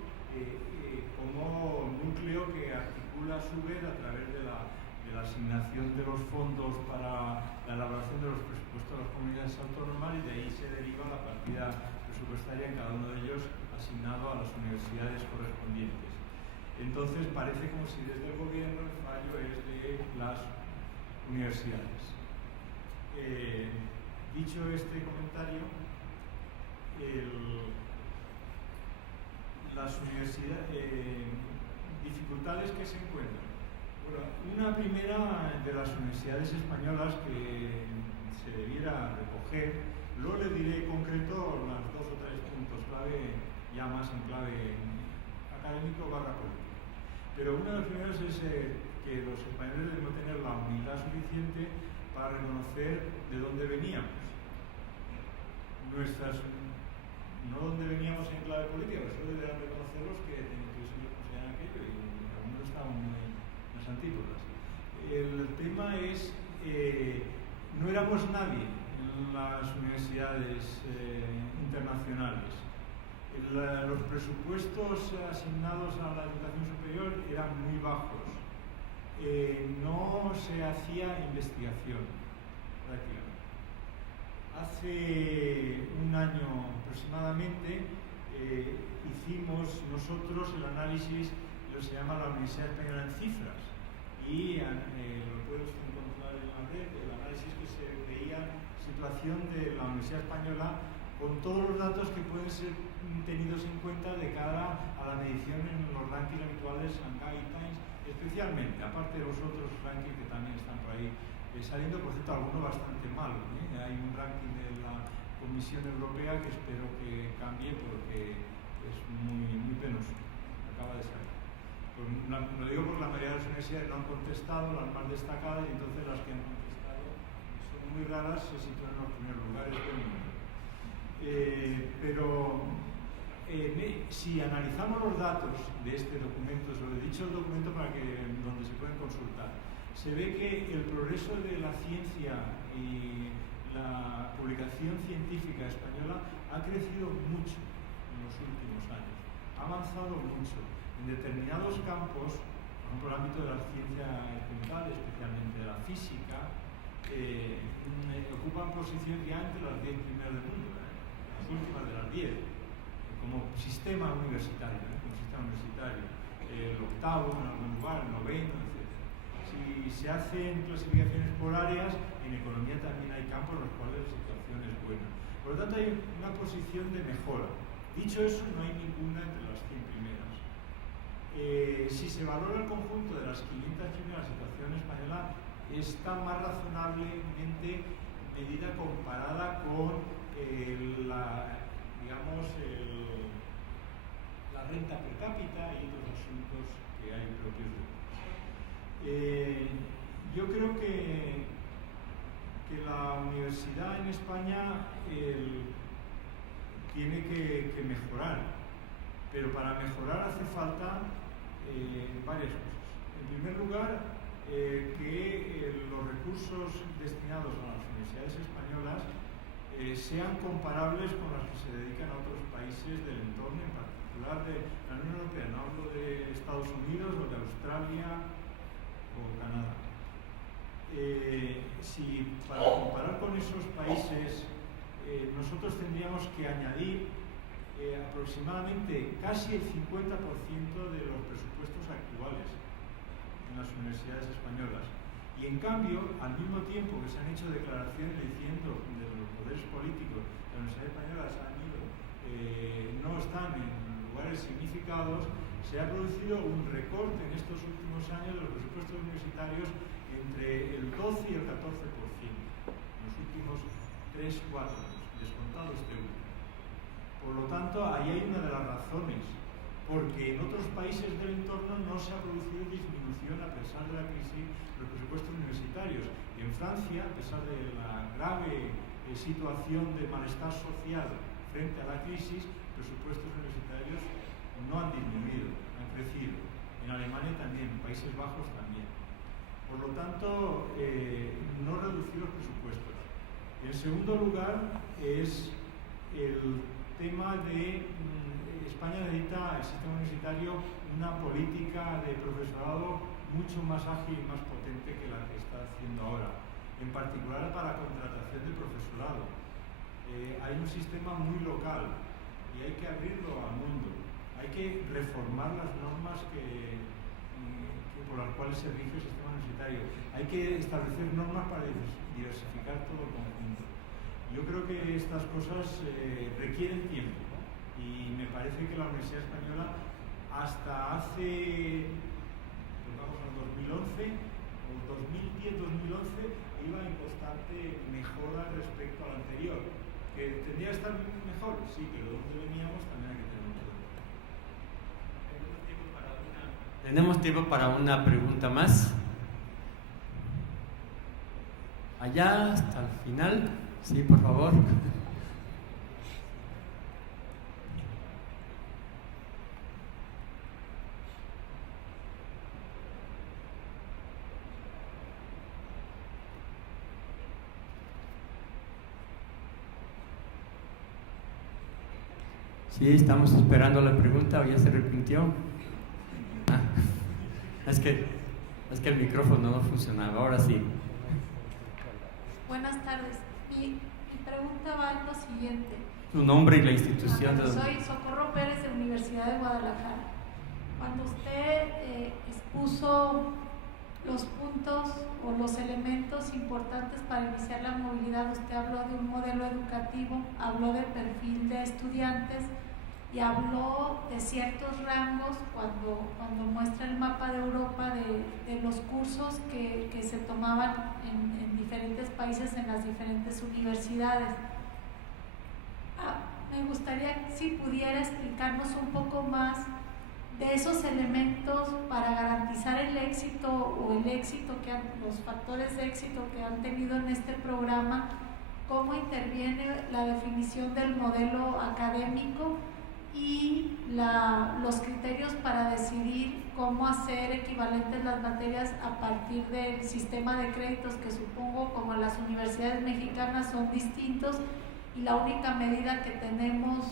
como núcleo que articula a su vez a través de la asignación de los fondos para la elaboración de los presupuestos de las comunidades autónomas, y de ahí se deriva la partida presupuestaria en cada uno de ellos asignado a las universidades correspondientes. Entonces parece como si desde el gobierno el fallo es de las universidades. Dicho este comentario, las universidades, dificultades que se encuentran. Bueno, una primera de las universidades españolas que se debiera recoger, luego le diré en concreto los 2 o 3 puntos clave, ya más en clave académico / político. Pero uno de los primeros es que los españoles debemos tener la humildad suficiente para reconocer de dónde veníamos. No donde veníamos en clave política, pero solo deberán reconocer los que consideran aquello, y algunos estaban muy en las antípodas. El tema es, no éramos nadie en las universidades internacionales. Los presupuestos asignados a la educación superior eran muy bajos. No se hacía investigación prácticamente. Hace un año aproximadamente hicimos nosotros el análisis, lo que se llama la Universidad Española en cifras, y lo puede usted encontrar en la red, el análisis que se veía situación de la Universidad Española con todos los datos que pueden ser tenidos en cuenta de cara a la medición en los rankings habituales Shanghai Times, especialmente, aparte de los otros rankings que también están por ahí saliendo, por cierto, algunos bastante malos. Hay un ranking de la Comisión Europea que espero que cambie porque es muy penoso, acaba de salir. Lo digo porque la mayoría de las universidades no han contestado, las más destacadas, y entonces las que han contestado son muy raras, se sitúan en los primeros lugares del mundo. Si analizamos los datos de este documento, se lo he dicho el documento donde se pueden consultar, se ve que el progreso de la ciencia y la publicación científica española ha crecido mucho en los últimos años, ha avanzado mucho. En determinados campos, por ejemplo el ámbito de la ciencia experimental, especialmente de la física, ocupan posición ya entre las 10 primeras del mundo, las últimas de las 10. Como sistema universitario, el octavo en algún lugar, el noveno, etc. Si se hacen clasificaciones por áreas, en economía también hay campos en los cuales la situación es buena. Por lo tanto, hay una posición de mejora. Dicho eso, no hay ninguna entre las 100 primeras. Si se valora el conjunto de las 500 primeras, la situación española está más razonablemente medida comparada con la renta per cápita y otros asuntos que hay propios de yo creo que la universidad en España tiene que mejorar, pero para mejorar hace falta varias cosas. En primer lugar, que los recursos destinados a las universidades españolas sean comparables con las que se dedican a otros países del entorno, en particular de la Unión Europea. No hablo de Estados Unidos o de Australia o Canadá. Si para comparar con esos países nosotros tendríamos que añadir aproximadamente casi el 50% de los presupuestos actuales en las universidades españolas. Y en cambio, al mismo tiempo que se han hecho declaraciones diciendo de los poderes políticos que las universidades españolas no están en lugares significados, se ha producido un recorte en estos últimos años de los presupuestos universitarios entre el 12 y el 14%, en los últimos 3-4 años, descontado este último. Por lo tanto, ahí hay una de las razones porque en otros países del entorno no se ha producido disminución a pesar de la crisis de los presupuestos universitarios. En Francia, a pesar de la grave situación de malestar social frente a la crisis, presupuestos universitarios no han disminuido, han crecido. En Alemania también, en Países Bajos también. Por lo tanto, no reducir los presupuestos. En segundo lugar, es el tema de España necesita el sistema universitario una política de profesorado mucho más ágil y más potente que la que está haciendo ahora, en particular para la contratación de profesorado. Hay un sistema muy local y hay que abrirlo al mundo. Hay que reformar las normas por las cuales se rige el sistema universitario. Hay que establecer normas para diversificar todo el conjunto. Yo creo que estas cosas requieren tiempo, ¿no? Y me parece que la Universidad Española hasta hace, pues vamos al 2011, o 2010-2011, iba en constante mejora respecto al anterior. ¿Que tendría que estar mejor? Sí, pero donde veníamos también hay que tener mucho tiempo. Tenemos tiempo para una pregunta más. Allá, hasta el final. Sí, por favor. Sí, estamos esperando la pregunta, ¿o ya se arrepintió? Ah, es que el micrófono no funcionaba, ahora sí. Buenas tardes. Mi pregunta va en lo siguiente. Su nombre y la institución de donde. Soy Socorro Pérez de Universidad de Guadalajara. Cuando usted expuso los puntos o los elementos importantes para iniciar la movilidad, usted habló de un modelo educativo, habló del perfil de estudiantes y habló de ciertos rangos cuando muestra el mapa de Europa de los cursos que se tomaban en diferentes países, en las diferentes universidades. Me gustaría si pudiera explicarnos un poco más de esos elementos para garantizar el éxito o el éxito los factores de éxito que han tenido en este programa, cómo interviene la definición del modelo académico y los criterios para decidir cómo hacer equivalentes las materias a partir del sistema de créditos que supongo como las universidades mexicanas son distintos y la única medida que tenemos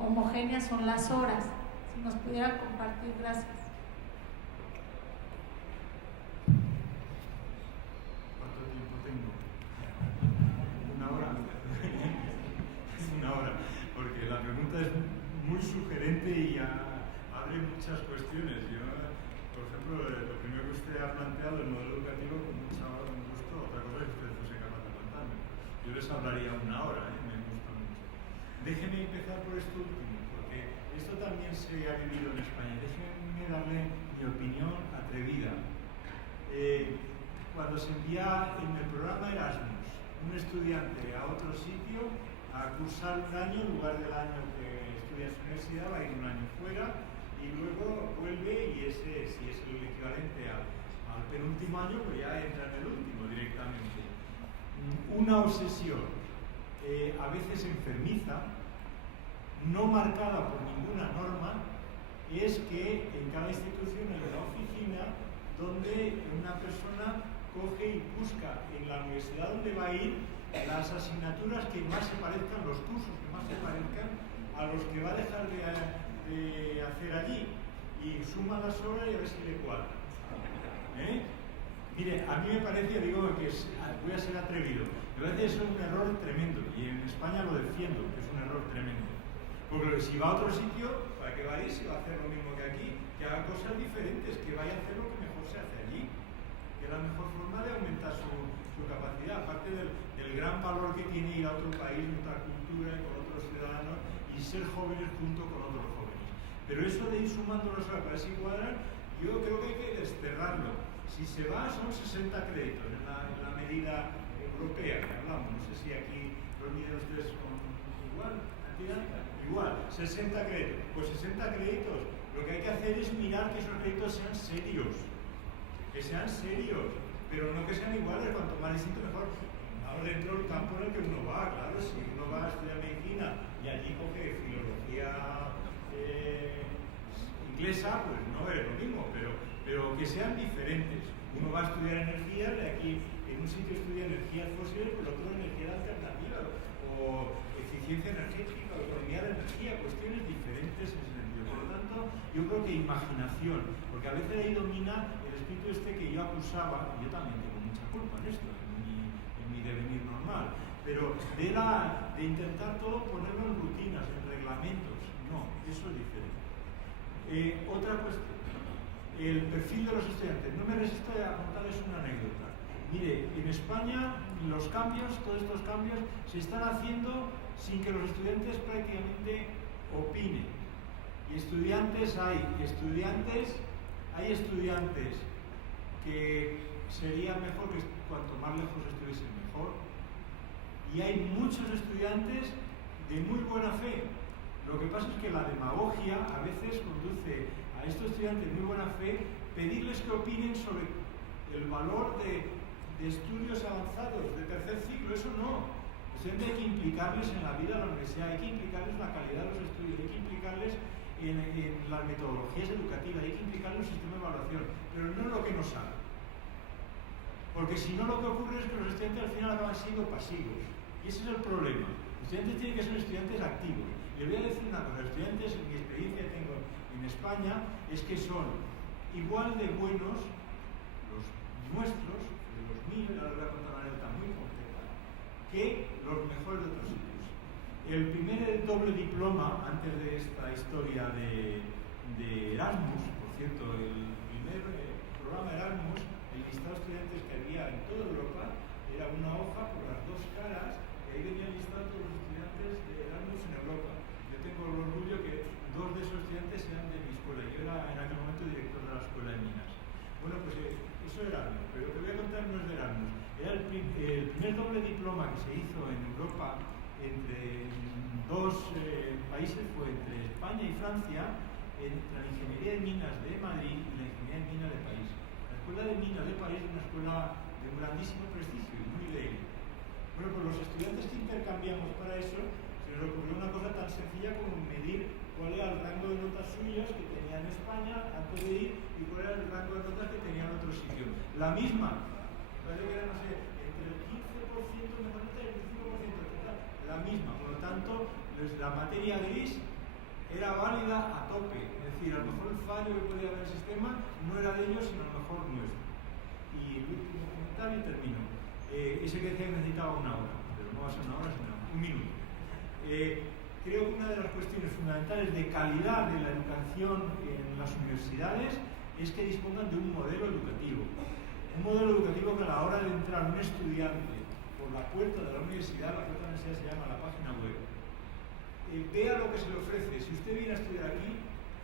homogénea son las horas. Si nos pudiera compartir, gracias. ¿Cuánto tiempo tengo? ¿Una hora? Una hora, porque la pregunta es muy sugerente y abre muchas cuestiones. Yo, por ejemplo, lo primero que usted ha planteado, el modelo educativo, con mucho gusto, otra cosa es que usted fuese capaz de contarme. Yo les hablaría una hora, me gusta mucho. Déjeme empezar por esto último, porque esto también se ha vivido en España. Déjenme darle mi opinión atrevida. Cuando se envía en el programa Erasmus un estudiante a otro sitio a cursar un año en lugar del año que estudia en su universidad, va a ir un año fuera y luego vuelve y ese, si es el equivalente al penúltimo año, pues ya entra en el último directamente. Una obsesión, a veces enfermiza, no marcada por ninguna norma, es que en cada institución hay una oficina donde una persona coge y busca en la universidad donde va a ir las asignaturas que más se parezcan, los cursos que más se parezcan a los que va a dejar de hacer allí y suma las horas y a ver si le cuadra. Mire, a mí me parece, digo que voy a ser atrevido, me parece que eso es un error tremendo y en España lo defiendo, que es un error tremendo. Porque si va a otro sitio, ¿para qué va a ir? Si va a hacer lo mismo que aquí, que haga cosas diferentes, que vaya a hacer lo que mejor se hace allí, que es la mejor forma de aumentar su capacidad, aparte del gran valor que tiene ir a otro país, otra cultura y con otros ciudadanos y ser jóvenes junto con otros jóvenes. Pero eso de ir sumando las horas para ver si cuadran, yo creo que hay que desterrarlo. Si se va, son 60 créditos en la medida europea que hablamos. No sé si aquí lo miden ustedes con igual cantidad. Igual, 60 créditos. Pues 60 créditos hacer es mirar que esos créditos sean serios, pero no que sean iguales. Cuanto más distinto mejor. Ahora dentro del campo en el que uno va, claro, si uno va a estudiar medicina y allí coge filología inglesa, pues no es lo mismo, pero que sean diferentes. Uno va a estudiar energía, de aquí en un sitio estudia energías fósiles, por otro energía alternativa, o eficiencia energética, o economía de energía, cuestiones diferentes en ese sentido. Por lo tanto, yo creo que imaginación, porque a veces ahí domina el espíritu que yo acusaba, y yo también tengo mucha culpa en esto, en mi devenir normal, pero de intentar todo ponerlo en rutinas, en reglamentos. No, eso es diferente. Otra cuestión, el perfil de los estudiantes. No me resisto a contarles una anécdota. Mire, en España los cambios, todos estos cambios, se están haciendo sin que los estudiantes prácticamente opinen. Y hay estudiantes que sería mejor que cuanto más lejos estuviesen mejor. Y hay muchos estudiantes de muy buena fe. Lo que pasa es que la demagogia a veces conduce a estos estudiantes de muy buena fe pedirles que opinen sobre el valor de estudios avanzados, de tercer ciclo. Eso no. Siempre hay que implicarles en la vida de la universidad, hay que implicarles en la calidad de los estudios, hay que implicarles en las metodologías educativas, hay que implicarles en el sistema de evaluación, pero no en lo que no saben. Porque si no, lo que ocurre es que los estudiantes al final acaban siendo pasivos. Y ese es el problema. Los estudiantes tienen que ser estudiantes activos. Le voy a decir una cosa, los estudiantes, en mi experiencia que tengo en España, es que son igual de buenos los nuestros, los míos, ahora voy a contar una anécdota muy concreta, que los mejores de otros sitios. El primer doble diploma, antes de esta historia de Erasmus, por cierto, el primer programa Erasmus, el listado de estudiantes que había en toda Europa, era una hoja por las dos caras, y ahí venían listados todos los estudiantes de Erasmus en Europa. Yo tengo el orgullo que dos de esos estudiantes eran de mi escuela. Yo era en aquel momento director de la escuela de Minas. Bueno, pues eso era Erasmus, pero lo que voy a contar no es de Erasmus. Era el primer doble diploma que se hizo en Europa entre dos países, fue entre España y Francia, entre la Ingeniería de Minas de Madrid y la Ingeniería de Minas de París. La Escuela de Minas de París es una escuela de un grandísimo prestigio y muy de élite. Bueno, pues los estudiantes que intercambiamos para eso, se nos ocurrió una cosa tan sencilla como medir cuál era el rango de notas suyas que tenía en España antes de ir y cuál era el rango de notas que tenía en otro sitio. La misma, parece que era, no sé, entre el 15% mejor nota y el 25%, etc. La misma, por lo tanto, la materia gris era válida a tope. Es decir, a lo mejor el fallo que podía haber en el sistema no era de ellos, sino a lo mejor nuestro. Y el último comentario y termino. Ese que decía que necesitaba una hora, pero no va a ser una hora, sino un minuto. Creo que una de las cuestiones fundamentales de calidad de la educación en las universidades es que dispongan de un modelo educativo. Un modelo educativo que a la hora de entrar un estudiante por la puerta de la universidad, la puerta de la universidad se llama la página web, vea lo que se le ofrece. Si usted viene a estudiar aquí,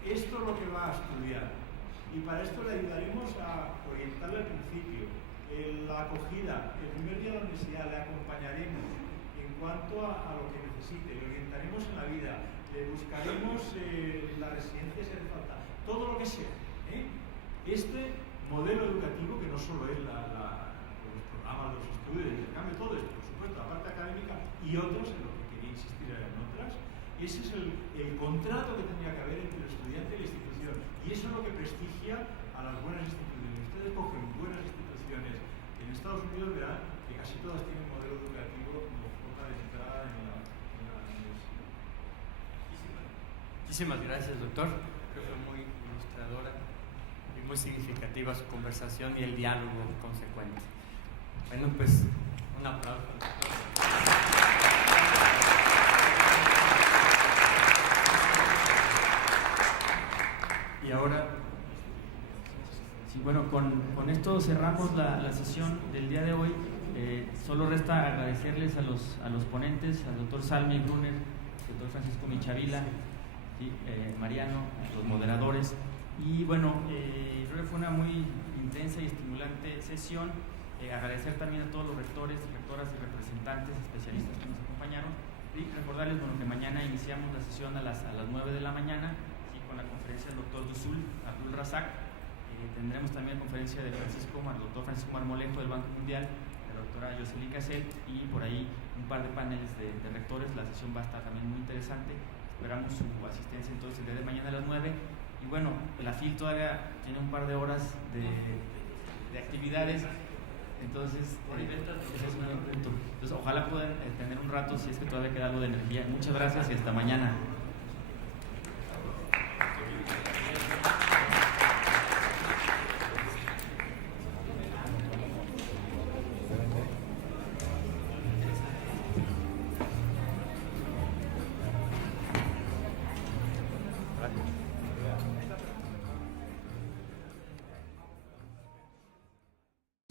esto es lo que va a estudiar. Y para esto le ayudaremos a orientarle al principio. La acogida, el primer día de la universidad, le acompañaremos en cuanto a lo que necesite, le orientaremos en la vida, le buscaremos la residencia si hace falta, todo lo que sea. Este modelo educativo, que no solo es los programas, los estudios, el intercambio, todo esto, por supuesto, la parte académica y otros, en lo que quería insistir eran otras, ese es el contrato que tendría que haber entre el estudiante y la institución. Y eso es lo que prestigia a las buenas instituciones. Ustedes cogen buenas instituciones en Estados Unidos, verán que casi todas tienen un modelo educativo como forma de entrada en la universidad. Muchísimas gracias, doctor. Creo que fue muy ilustradora y muy significativa su conversación y el diálogo consecuente. Bueno, pues un aplauso. Y ahora, sí, bueno, con esto cerramos la sesión del día de hoy. Solo resta agradecerles a los ponentes, al doctor Salmi Brunner, al doctor Francisco Michavila, ¿sí? Mariano, los moderadores. Y bueno, creo que fue una muy intensa y estimulante sesión. Agradecer también a todos los rectores, rectoras y representantes, especialistas que nos acompañaron. Y recordarles, bueno, que mañana iniciamos la sesión a las 9 de la mañana, ¿sí? con la conferencia del doctor Abdul Razak. Tendremos también la conferencia del doctor Francisco Marmolejo del Banco Mundial, la doctora Jocelyn Casel, y por ahí un par de paneles de rectores. La sesión va a estar también muy interesante. Esperamos su asistencia entonces el día de mañana a las 9. Y bueno, la FIL todavía tiene un par de horas de actividades. Entonces, ojalá puedan tener un rato si es que todavía queda algo de energía. Muchas gracias y hasta mañana.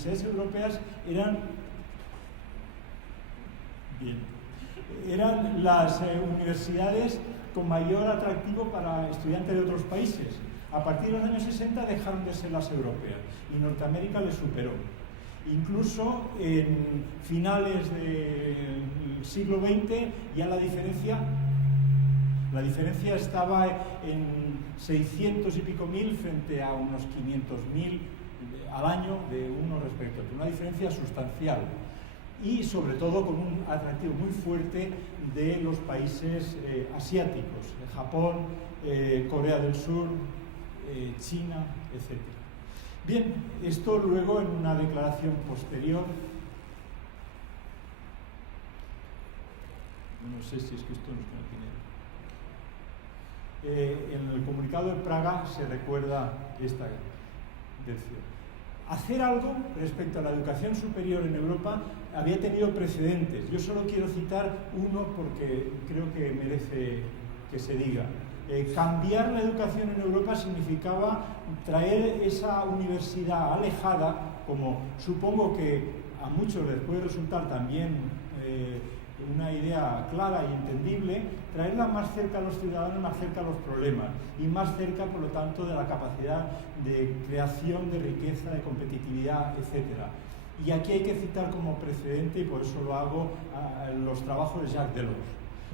Las universidades europeas eran las universidades con mayor atractivo para estudiantes de otros países. A partir de los años 60 dejaron de ser las europeas y Norteamérica les superó. Incluso en finales del siglo XX ya la diferencia estaba en 600 y pico mil frente a unos 500.000 al año de uno respecto a otro, una diferencia sustancial y sobre todo con un atractivo muy fuerte de los países asiáticos, Japón, Corea del Sur, China, etc. Bien, esto luego en una declaración posterior, no sé si es que esto no tiene. En el comunicado de Praga se recuerda esta intención. Hacer algo respecto a la educación superior en Europa había tenido precedentes. Yo solo quiero citar uno porque creo que merece que se diga. Cambiar la educación en Europa significaba traer esa universidad alejada, como supongo que a muchos les puede resultar también una idea clara y entendible, traerla más cerca a los ciudadanos, más cerca a los problemas y más cerca, por lo tanto, de la capacidad de creación de riqueza, de competitividad, etc. Y aquí hay que citar como precedente, y por eso lo hago, los trabajos de Jacques Delors.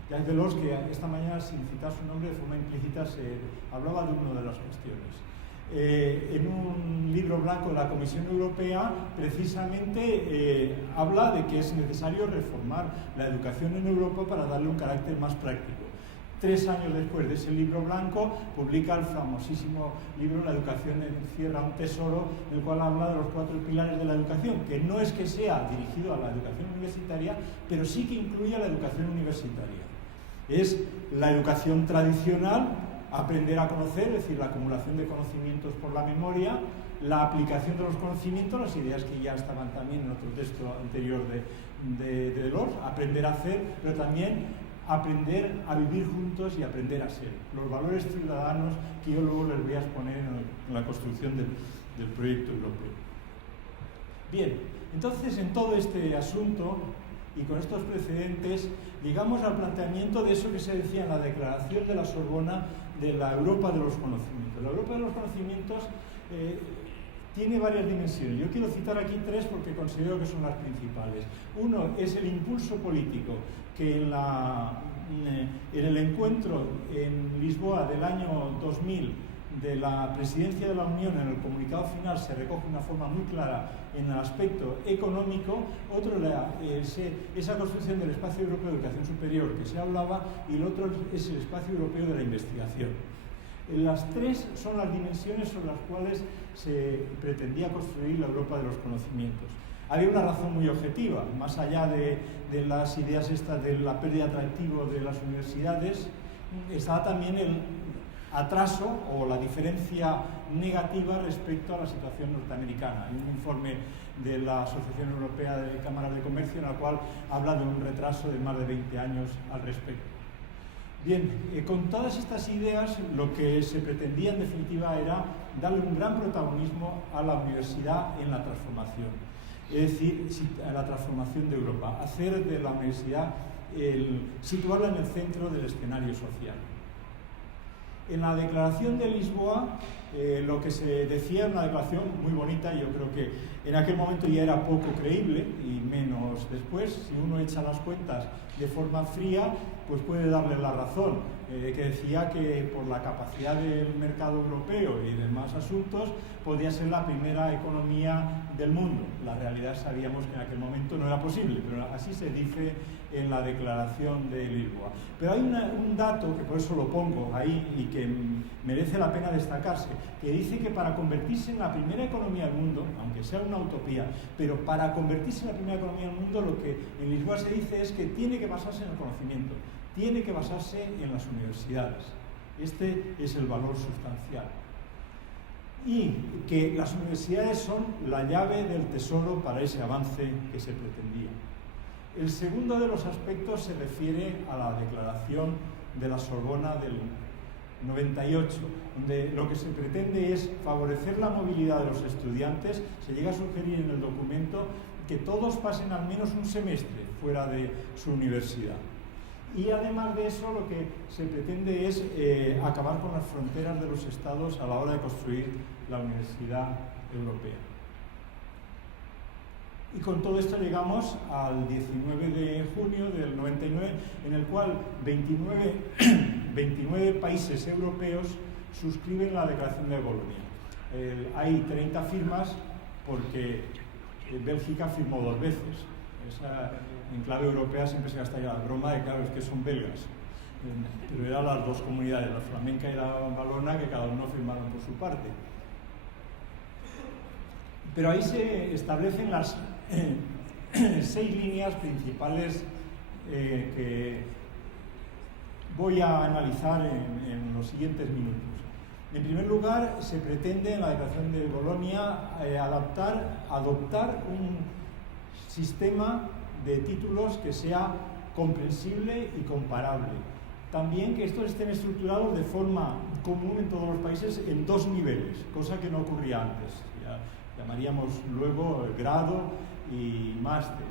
Jacques Delors, que esta mañana, sin citar su nombre, de forma implícita, se hablaba de una de las cuestiones. En un libro blanco de la Comisión Europea, precisamente habla de que es necesario reformar la educación en Europa para darle un carácter más práctico. 3 años después de ese libro blanco, publica el famosísimo libro La educación encierra un tesoro, en el cual habla de los 4 pilares de la educación, que no es que sea dirigido a la educación universitaria, pero sí que incluye a la educación universitaria. Es la educación tradicional, aprender a conocer, es decir, la acumulación de conocimientos por la memoria, la aplicación de los conocimientos, las ideas que ya estaban también en otro texto anterior de Delors, aprender a hacer, pero también aprender a vivir juntos y aprender a ser. Los valores ciudadanos que yo luego les voy a exponer en la construcción del proyecto europeo. Bien, entonces en todo este asunto y con estos precedentes llegamos al planteamiento de eso que se decía en la declaración de la Sorbona de la Europa de los conocimientos. La Europa de los conocimientos tiene varias dimensiones. Yo quiero citar aquí 3 porque considero que son las principales. Uno es el impulso político, que en el encuentro en Lisboa del año 2000 de la Presidencia de la Unión, en el comunicado final se recoge de una forma muy clara en el aspecto económico, otro esa construcción del espacio europeo de educación superior que se hablaba, y el otro es el espacio europeo de la investigación. Las 3 son las dimensiones sobre las cuales se pretendía construir la Europa de los conocimientos. Había una razón muy objetiva, más allá de las ideas estas de la pérdida de atractivo de las universidades, estaba también el atraso o la diferencia negativa respecto a la situación norteamericana. Hay un informe de la Asociación Europea de Cámaras de Comercio en el cual habla de un retraso de más de 20 años al respecto. Bien, con todas estas ideas lo que se pretendía en definitiva era darle un gran protagonismo a la universidad en la transformación, es decir, a la transformación de Europa, hacer de la universidad, situarla en el centro del escenario social. En la declaración de Lisboa, lo que se decía era una declaración muy bonita, y yo creo que en aquel momento ya era poco creíble, y menos después. Si uno echa las cuentas de forma fría, pues puede darle la razón que decía que por la capacidad del mercado europeo y demás asuntos podía ser la primera economía del mundo. La realidad sabíamos que en aquel momento no era posible, pero así se dice en la Declaración de Lisboa. Pero hay un dato, que por eso lo pongo ahí y que merece la pena destacarse, que dice que para convertirse en la primera economía del mundo, aunque sea una utopía, pero para convertirse en la primera economía del mundo, lo que en Lisboa se dice es que tiene que basarse en el conocimiento, tiene que basarse en las universidades. Este es el valor sustancial. Y que las universidades son la llave del tesoro para ese avance que se pretendía. El segundo de los aspectos se refiere a la declaración de la Sorbona del 98, donde lo que se pretende es favorecer la movilidad de los estudiantes. Se llega a sugerir en el documento que todos pasen al menos un semestre fuera de su universidad. Y además de eso, lo que se pretende es acabar con las fronteras de los estados a la hora de construir la Universidad Europea. Y con todo esto llegamos al 19 de junio del 99, en el cual 29 países europeos suscriben la Declaración de Bolonia. Hay 30 firmas porque Bélgica firmó 2 veces. En clave europea siempre se gasta ya la broma de, claro, es que son belgas. Pero eran las 2 comunidades, la flamenca y la valona, que cada uno firmaron por su parte. Pero ahí se establecen las 6 líneas principales que voy a analizar en los siguientes minutos. En primer lugar, se pretende en la Declaración de Bolonia adoptar un sistema de títulos que sea comprensible y comparable. También que estos estén estructurados de forma común en todos los países en 2 niveles, cosa que no ocurría antes. Llamaríamos luego grado y máster.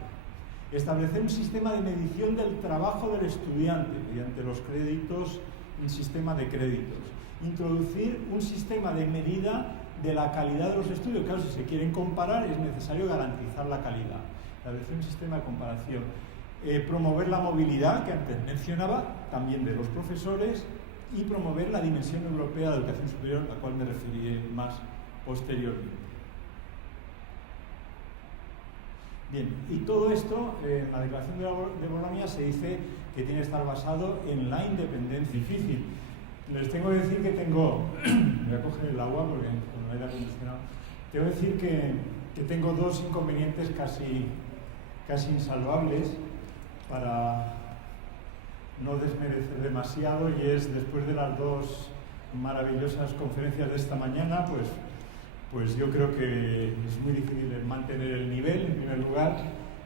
Establecer un sistema de medición del trabajo del estudiante mediante los créditos, un sistema de créditos. Introducir un sistema de medida de la calidad de los estudios. Claro, si se quieren comparar es necesario garantizar la calidad. Establecer un sistema de comparación. Promover la movilidad, que antes mencionaba, también de los profesores, y promover la dimensión europea de educación superior, a la cual me referiré más posteriormente. Bien, y todo esto, en la Declaración de Bolonia se dice que tiene que estar basado en la independencia. Difícil. Les tengo que decir que tengo, voy a coger el agua porque con el aire acondicionado, tengo que decir que tengo 2 inconvenientes casi insalvables para no desmerecer demasiado, y es, después de las 2 maravillosas conferencias de esta mañana, pues yo creo que es muy difícil mantener el nivel, en primer lugar,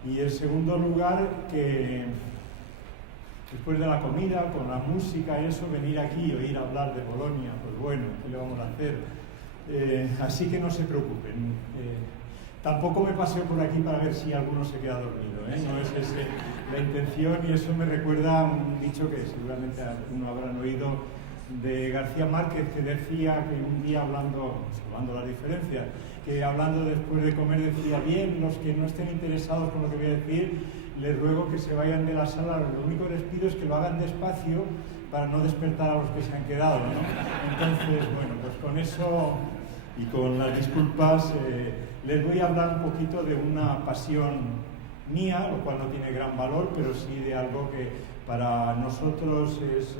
y en segundo lugar, que después de la comida, con la música y eso, venir aquí y oír hablar de Bolonia, pues bueno, ¿qué le vamos a hacer? Así que no se preocupen. Tampoco me paseo por aquí para ver si alguno se queda dormido, ¿eh? No es esa la intención, y eso me recuerda a un dicho que seguramente alguno habrán oído, de García Márquez, que decía que un día hablando las diferencias, que hablando después de comer decía: bien, los que no estén interesados con lo que voy a decir, les ruego que se vayan de la sala, lo único que les pido es que lo hagan despacio para no despertar a los que se han quedado, ¿no? Entonces, bueno, pues con eso y con las disculpas les voy a hablar un poquito de una pasión mía, lo cual no tiene gran valor, pero sí de algo que para nosotros es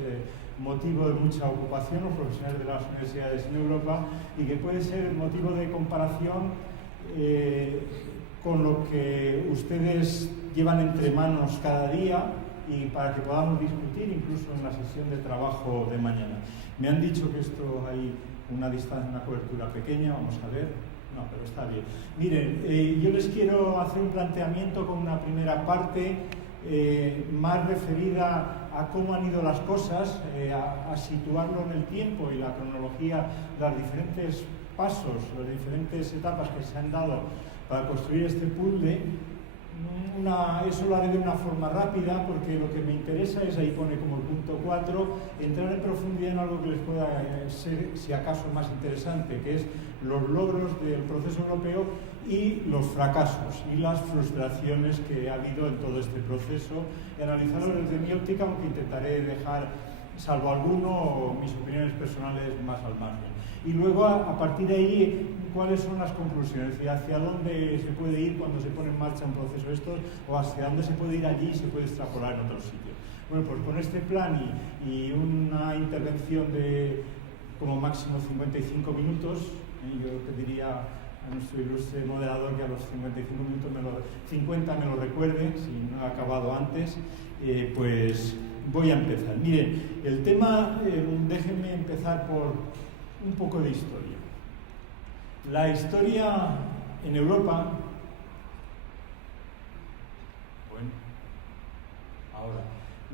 motivo de mucha ocupación, los profesionales de las universidades en Europa, y que puede ser motivo de comparación con lo que ustedes llevan entre manos cada día, y para que podamos discutir incluso en la sesión de trabajo de mañana. Me han dicho que esto hay una distancia, una cobertura pequeña, vamos a ver. No, pero está bien. Miren, yo les quiero hacer un planteamiento con una primera parte más referida a cómo han ido las cosas, a situarlo en el tiempo y la cronología, los diferentes pasos, las diferentes etapas que se han dado para construir este puzzle. Eso lo haré de una forma rápida, porque lo que me interesa es, ahí pone como el punto 4, entrar en profundidad en algo que les pueda ser, si acaso, más interesante, que es los logros del proceso europeo y los fracasos y las frustraciones que ha habido en todo este proceso, y analizarlo desde mi óptica, aunque intentaré dejar salvo alguno, mis opiniones personales más al margen. Y luego, a partir de ahí, ¿cuáles son las conclusiones? ¿Y hacia dónde se puede ir cuando se pone en marcha un proceso de estos? ¿O hacia dónde se puede ir allí y se puede extrapolar en otros sitios? Bueno, pues con este plan y una intervención de como máximo 55 minutos, yo pediría a nuestro ilustre moderador que a los 55 minutos 50 me lo recuerde, si no he acabado antes, pues voy a empezar. Miren, el tema, déjenme empezar por un poco de historia. La historia en Europa, bueno, ahora,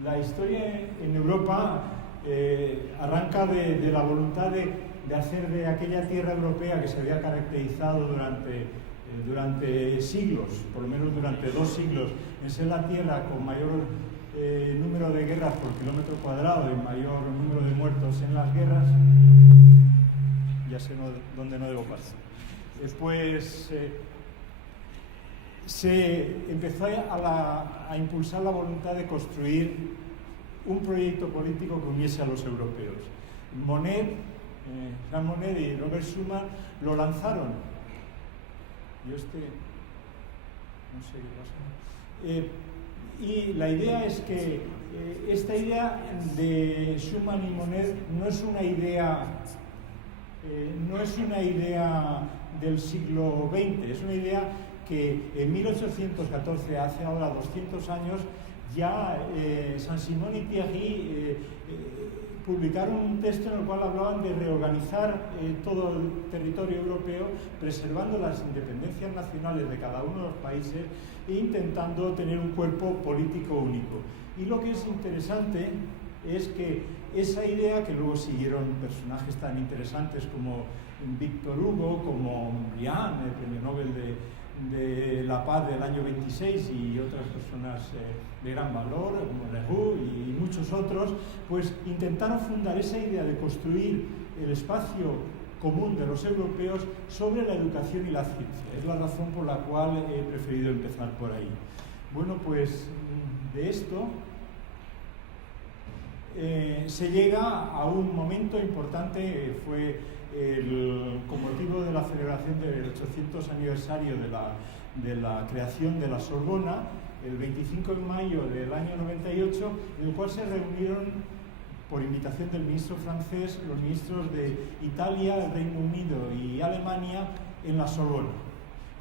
la historia en Europa arranca de la voluntad de hacer de aquella tierra europea que se había caracterizado durante siglos, por lo menos durante 2 siglos, en ser la tierra con mayor número de guerras por kilómetro cuadrado y mayor número de muertos en las guerras. Ya sé dónde no debo pasar. Después se empezó a impulsar la voluntad de construir un proyecto político que uniese a los europeos. Jean Monnet y Robert Schuman lo lanzaron. Yo no sé qué pasa. Y la idea es que esta idea de Schuman y Monnet no es una idea del siglo XX, es una idea que en 1814, hace ahora 200 años, ya Saint-Simon y Thierry publicaron un texto en el cual hablaban de reorganizar todo el territorio europeo, preservando las independencias nacionales de cada uno de los países e intentando tener un cuerpo político único. Y lo que es interesante es que esa idea, que luego siguieron personajes tan interesantes como Victor Hugo, como Briand, el premio Nobel de la Paz del año 26, y otras personas de gran valor, como Leroux y muchos otros, pues intentaron fundar esa idea de construir el espacio común de los europeos sobre la educación y la ciencia. Es la razón por la cual he preferido empezar por ahí. Bueno, pues de esto se llega a un momento importante, fue con motivo de la celebración del 800 aniversario de la creación de la Sorbona, el 25 de mayo del año 98, en el cual se reunieron, por invitación del ministro francés, los ministros de Italia, el Reino Unido y Alemania en la Sorbona.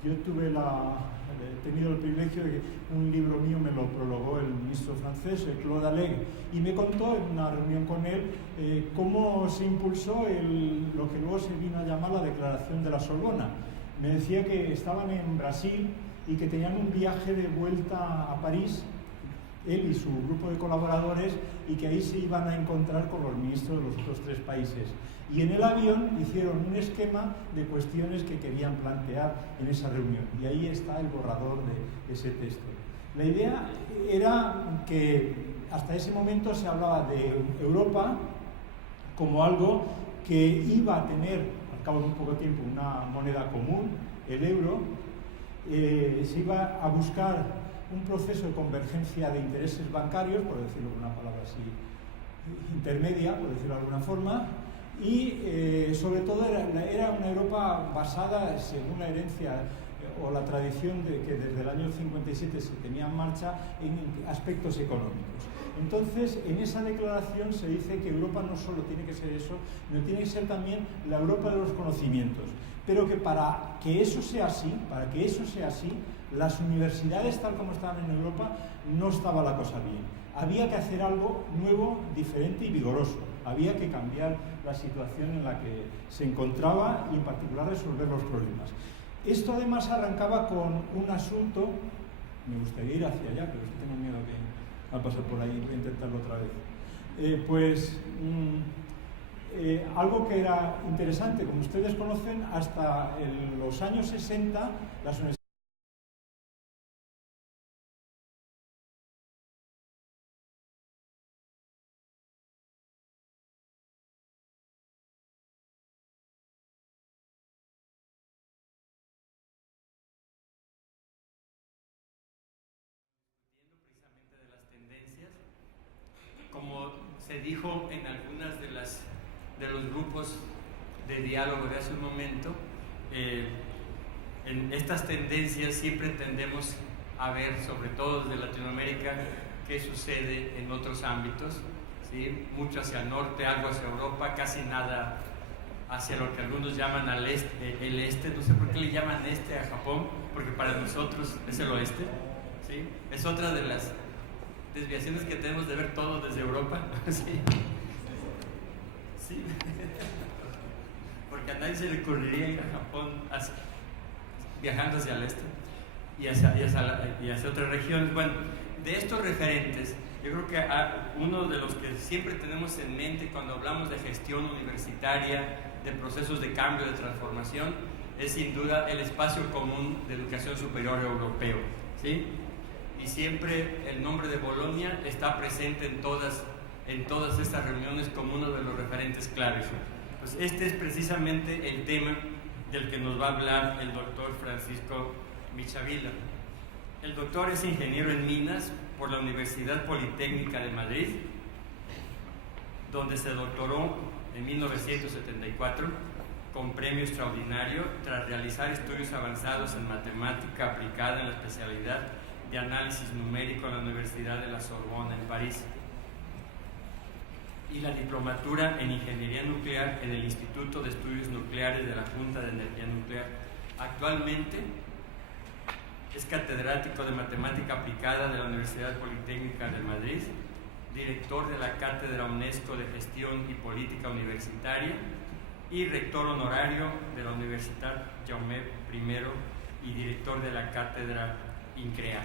Yo he tenido el privilegio de que un libro mío me lo prologó el ministro francés, Claude Allègre, y me contó en una reunión con él cómo se impulsó lo que luego se vino a llamar la Declaración de la Sorbona. Me decía que estaban en Brasil y que tenían un viaje de vuelta a París, él y su grupo de colaboradores, y que ahí se iban a encontrar con los ministros de los otros 3 países. Y en el avión hicieron un esquema de cuestiones que querían plantear en esa reunión. Y ahí está el borrador de ese texto. La idea era que hasta ese momento se hablaba de Europa como algo que iba a tener, al cabo de un poco tiempo, una moneda común, el euro. Se iba a buscar un proceso de convergencia de intereses bancarios, por decirlo con una palabra así intermedia, por decirlo de alguna forma, y sobre todo era una Europa basada, según la herencia o la tradición que desde el año 57 se tenía en marcha, en aspectos económicos. Entonces, en esa declaración se dice que Europa no solo tiene que ser eso, sino tiene que ser también la Europa de los conocimientos, pero que para que eso sea así, las universidades tal como estaban en Europa, no estaba la cosa bien. Había que hacer algo nuevo, diferente y vigoroso. Había que cambiar la situación en la que se encontraba y en particular resolver los problemas. Esto además arrancaba con un asunto, me gustaría ir hacia allá, pero es que tengo miedo que al pasar por ahí, voy a intentarlo otra vez. Algo que era interesante, como ustedes conocen, hasta los años 60 las universidades como se dijo en algunas de los grupos de diálogo de hace un momento, en estas tendencias siempre tendemos a ver, sobre todo desde Latinoamérica, qué sucede en otros ámbitos, ¿sí? Mucho hacia el norte, algo hacia Europa, casi nada hacia lo que algunos llaman el este. No sé por qué le llaman este a Japón, porque para nosotros es el oeste, ¿sí? Es otra de las desviaciones que tenemos de ver todo desde Europa. ¿Sí? Sí. Porque a nadie se le ocurriría ir a Japón viajando hacia el este y hacia otras regiones. Bueno, de estos referentes, yo creo que uno de los que siempre tenemos en mente cuando hablamos de gestión universitaria, de procesos de cambio, de transformación, es sin duda el espacio común de educación superior europeo, ¿sí? Y siempre el nombre de Bolonia está presente en todas estas reuniones como uno de los referentes claves. Pues este es precisamente el tema del que nos va a hablar el doctor Francisco Michavila. El doctor es ingeniero en minas por la Universidad Politécnica de Madrid, donde se doctoró en 1974 con premio extraordinario tras realizar estudios avanzados en matemática aplicada en la especialidad de análisis numérico en la Universidad de la Sorbona en París, y la diplomatura en ingeniería nuclear en el Instituto de Estudios Nucleares de la Junta de Energía Nuclear. Actualmente es catedrático de matemática aplicada de la Universidad Politécnica de Madrid, director de la Cátedra UNESCO de Gestión y Política Universitaria y rector honorario de la Universidad Jaume I y director de la Cátedra INCREA.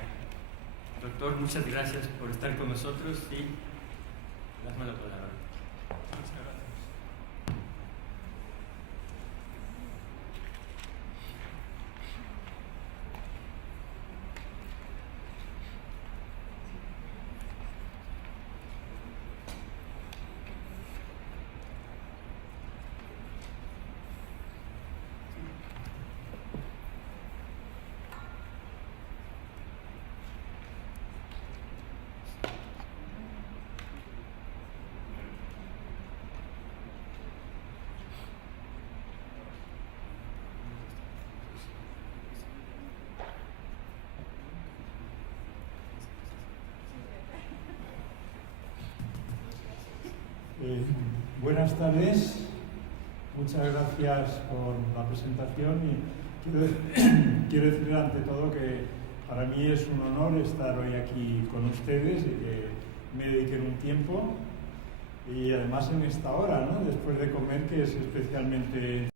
Doctor, muchas gracias por estar con nosotros y dame la palabra. Muchas gracias. Buenas tardes, muchas gracias por la presentación y quiero decir ante todo que para mí es un honor estar hoy aquí con ustedes y que me dediquen un tiempo y además en esta hora, ¿no? Después de comer, que es especialmente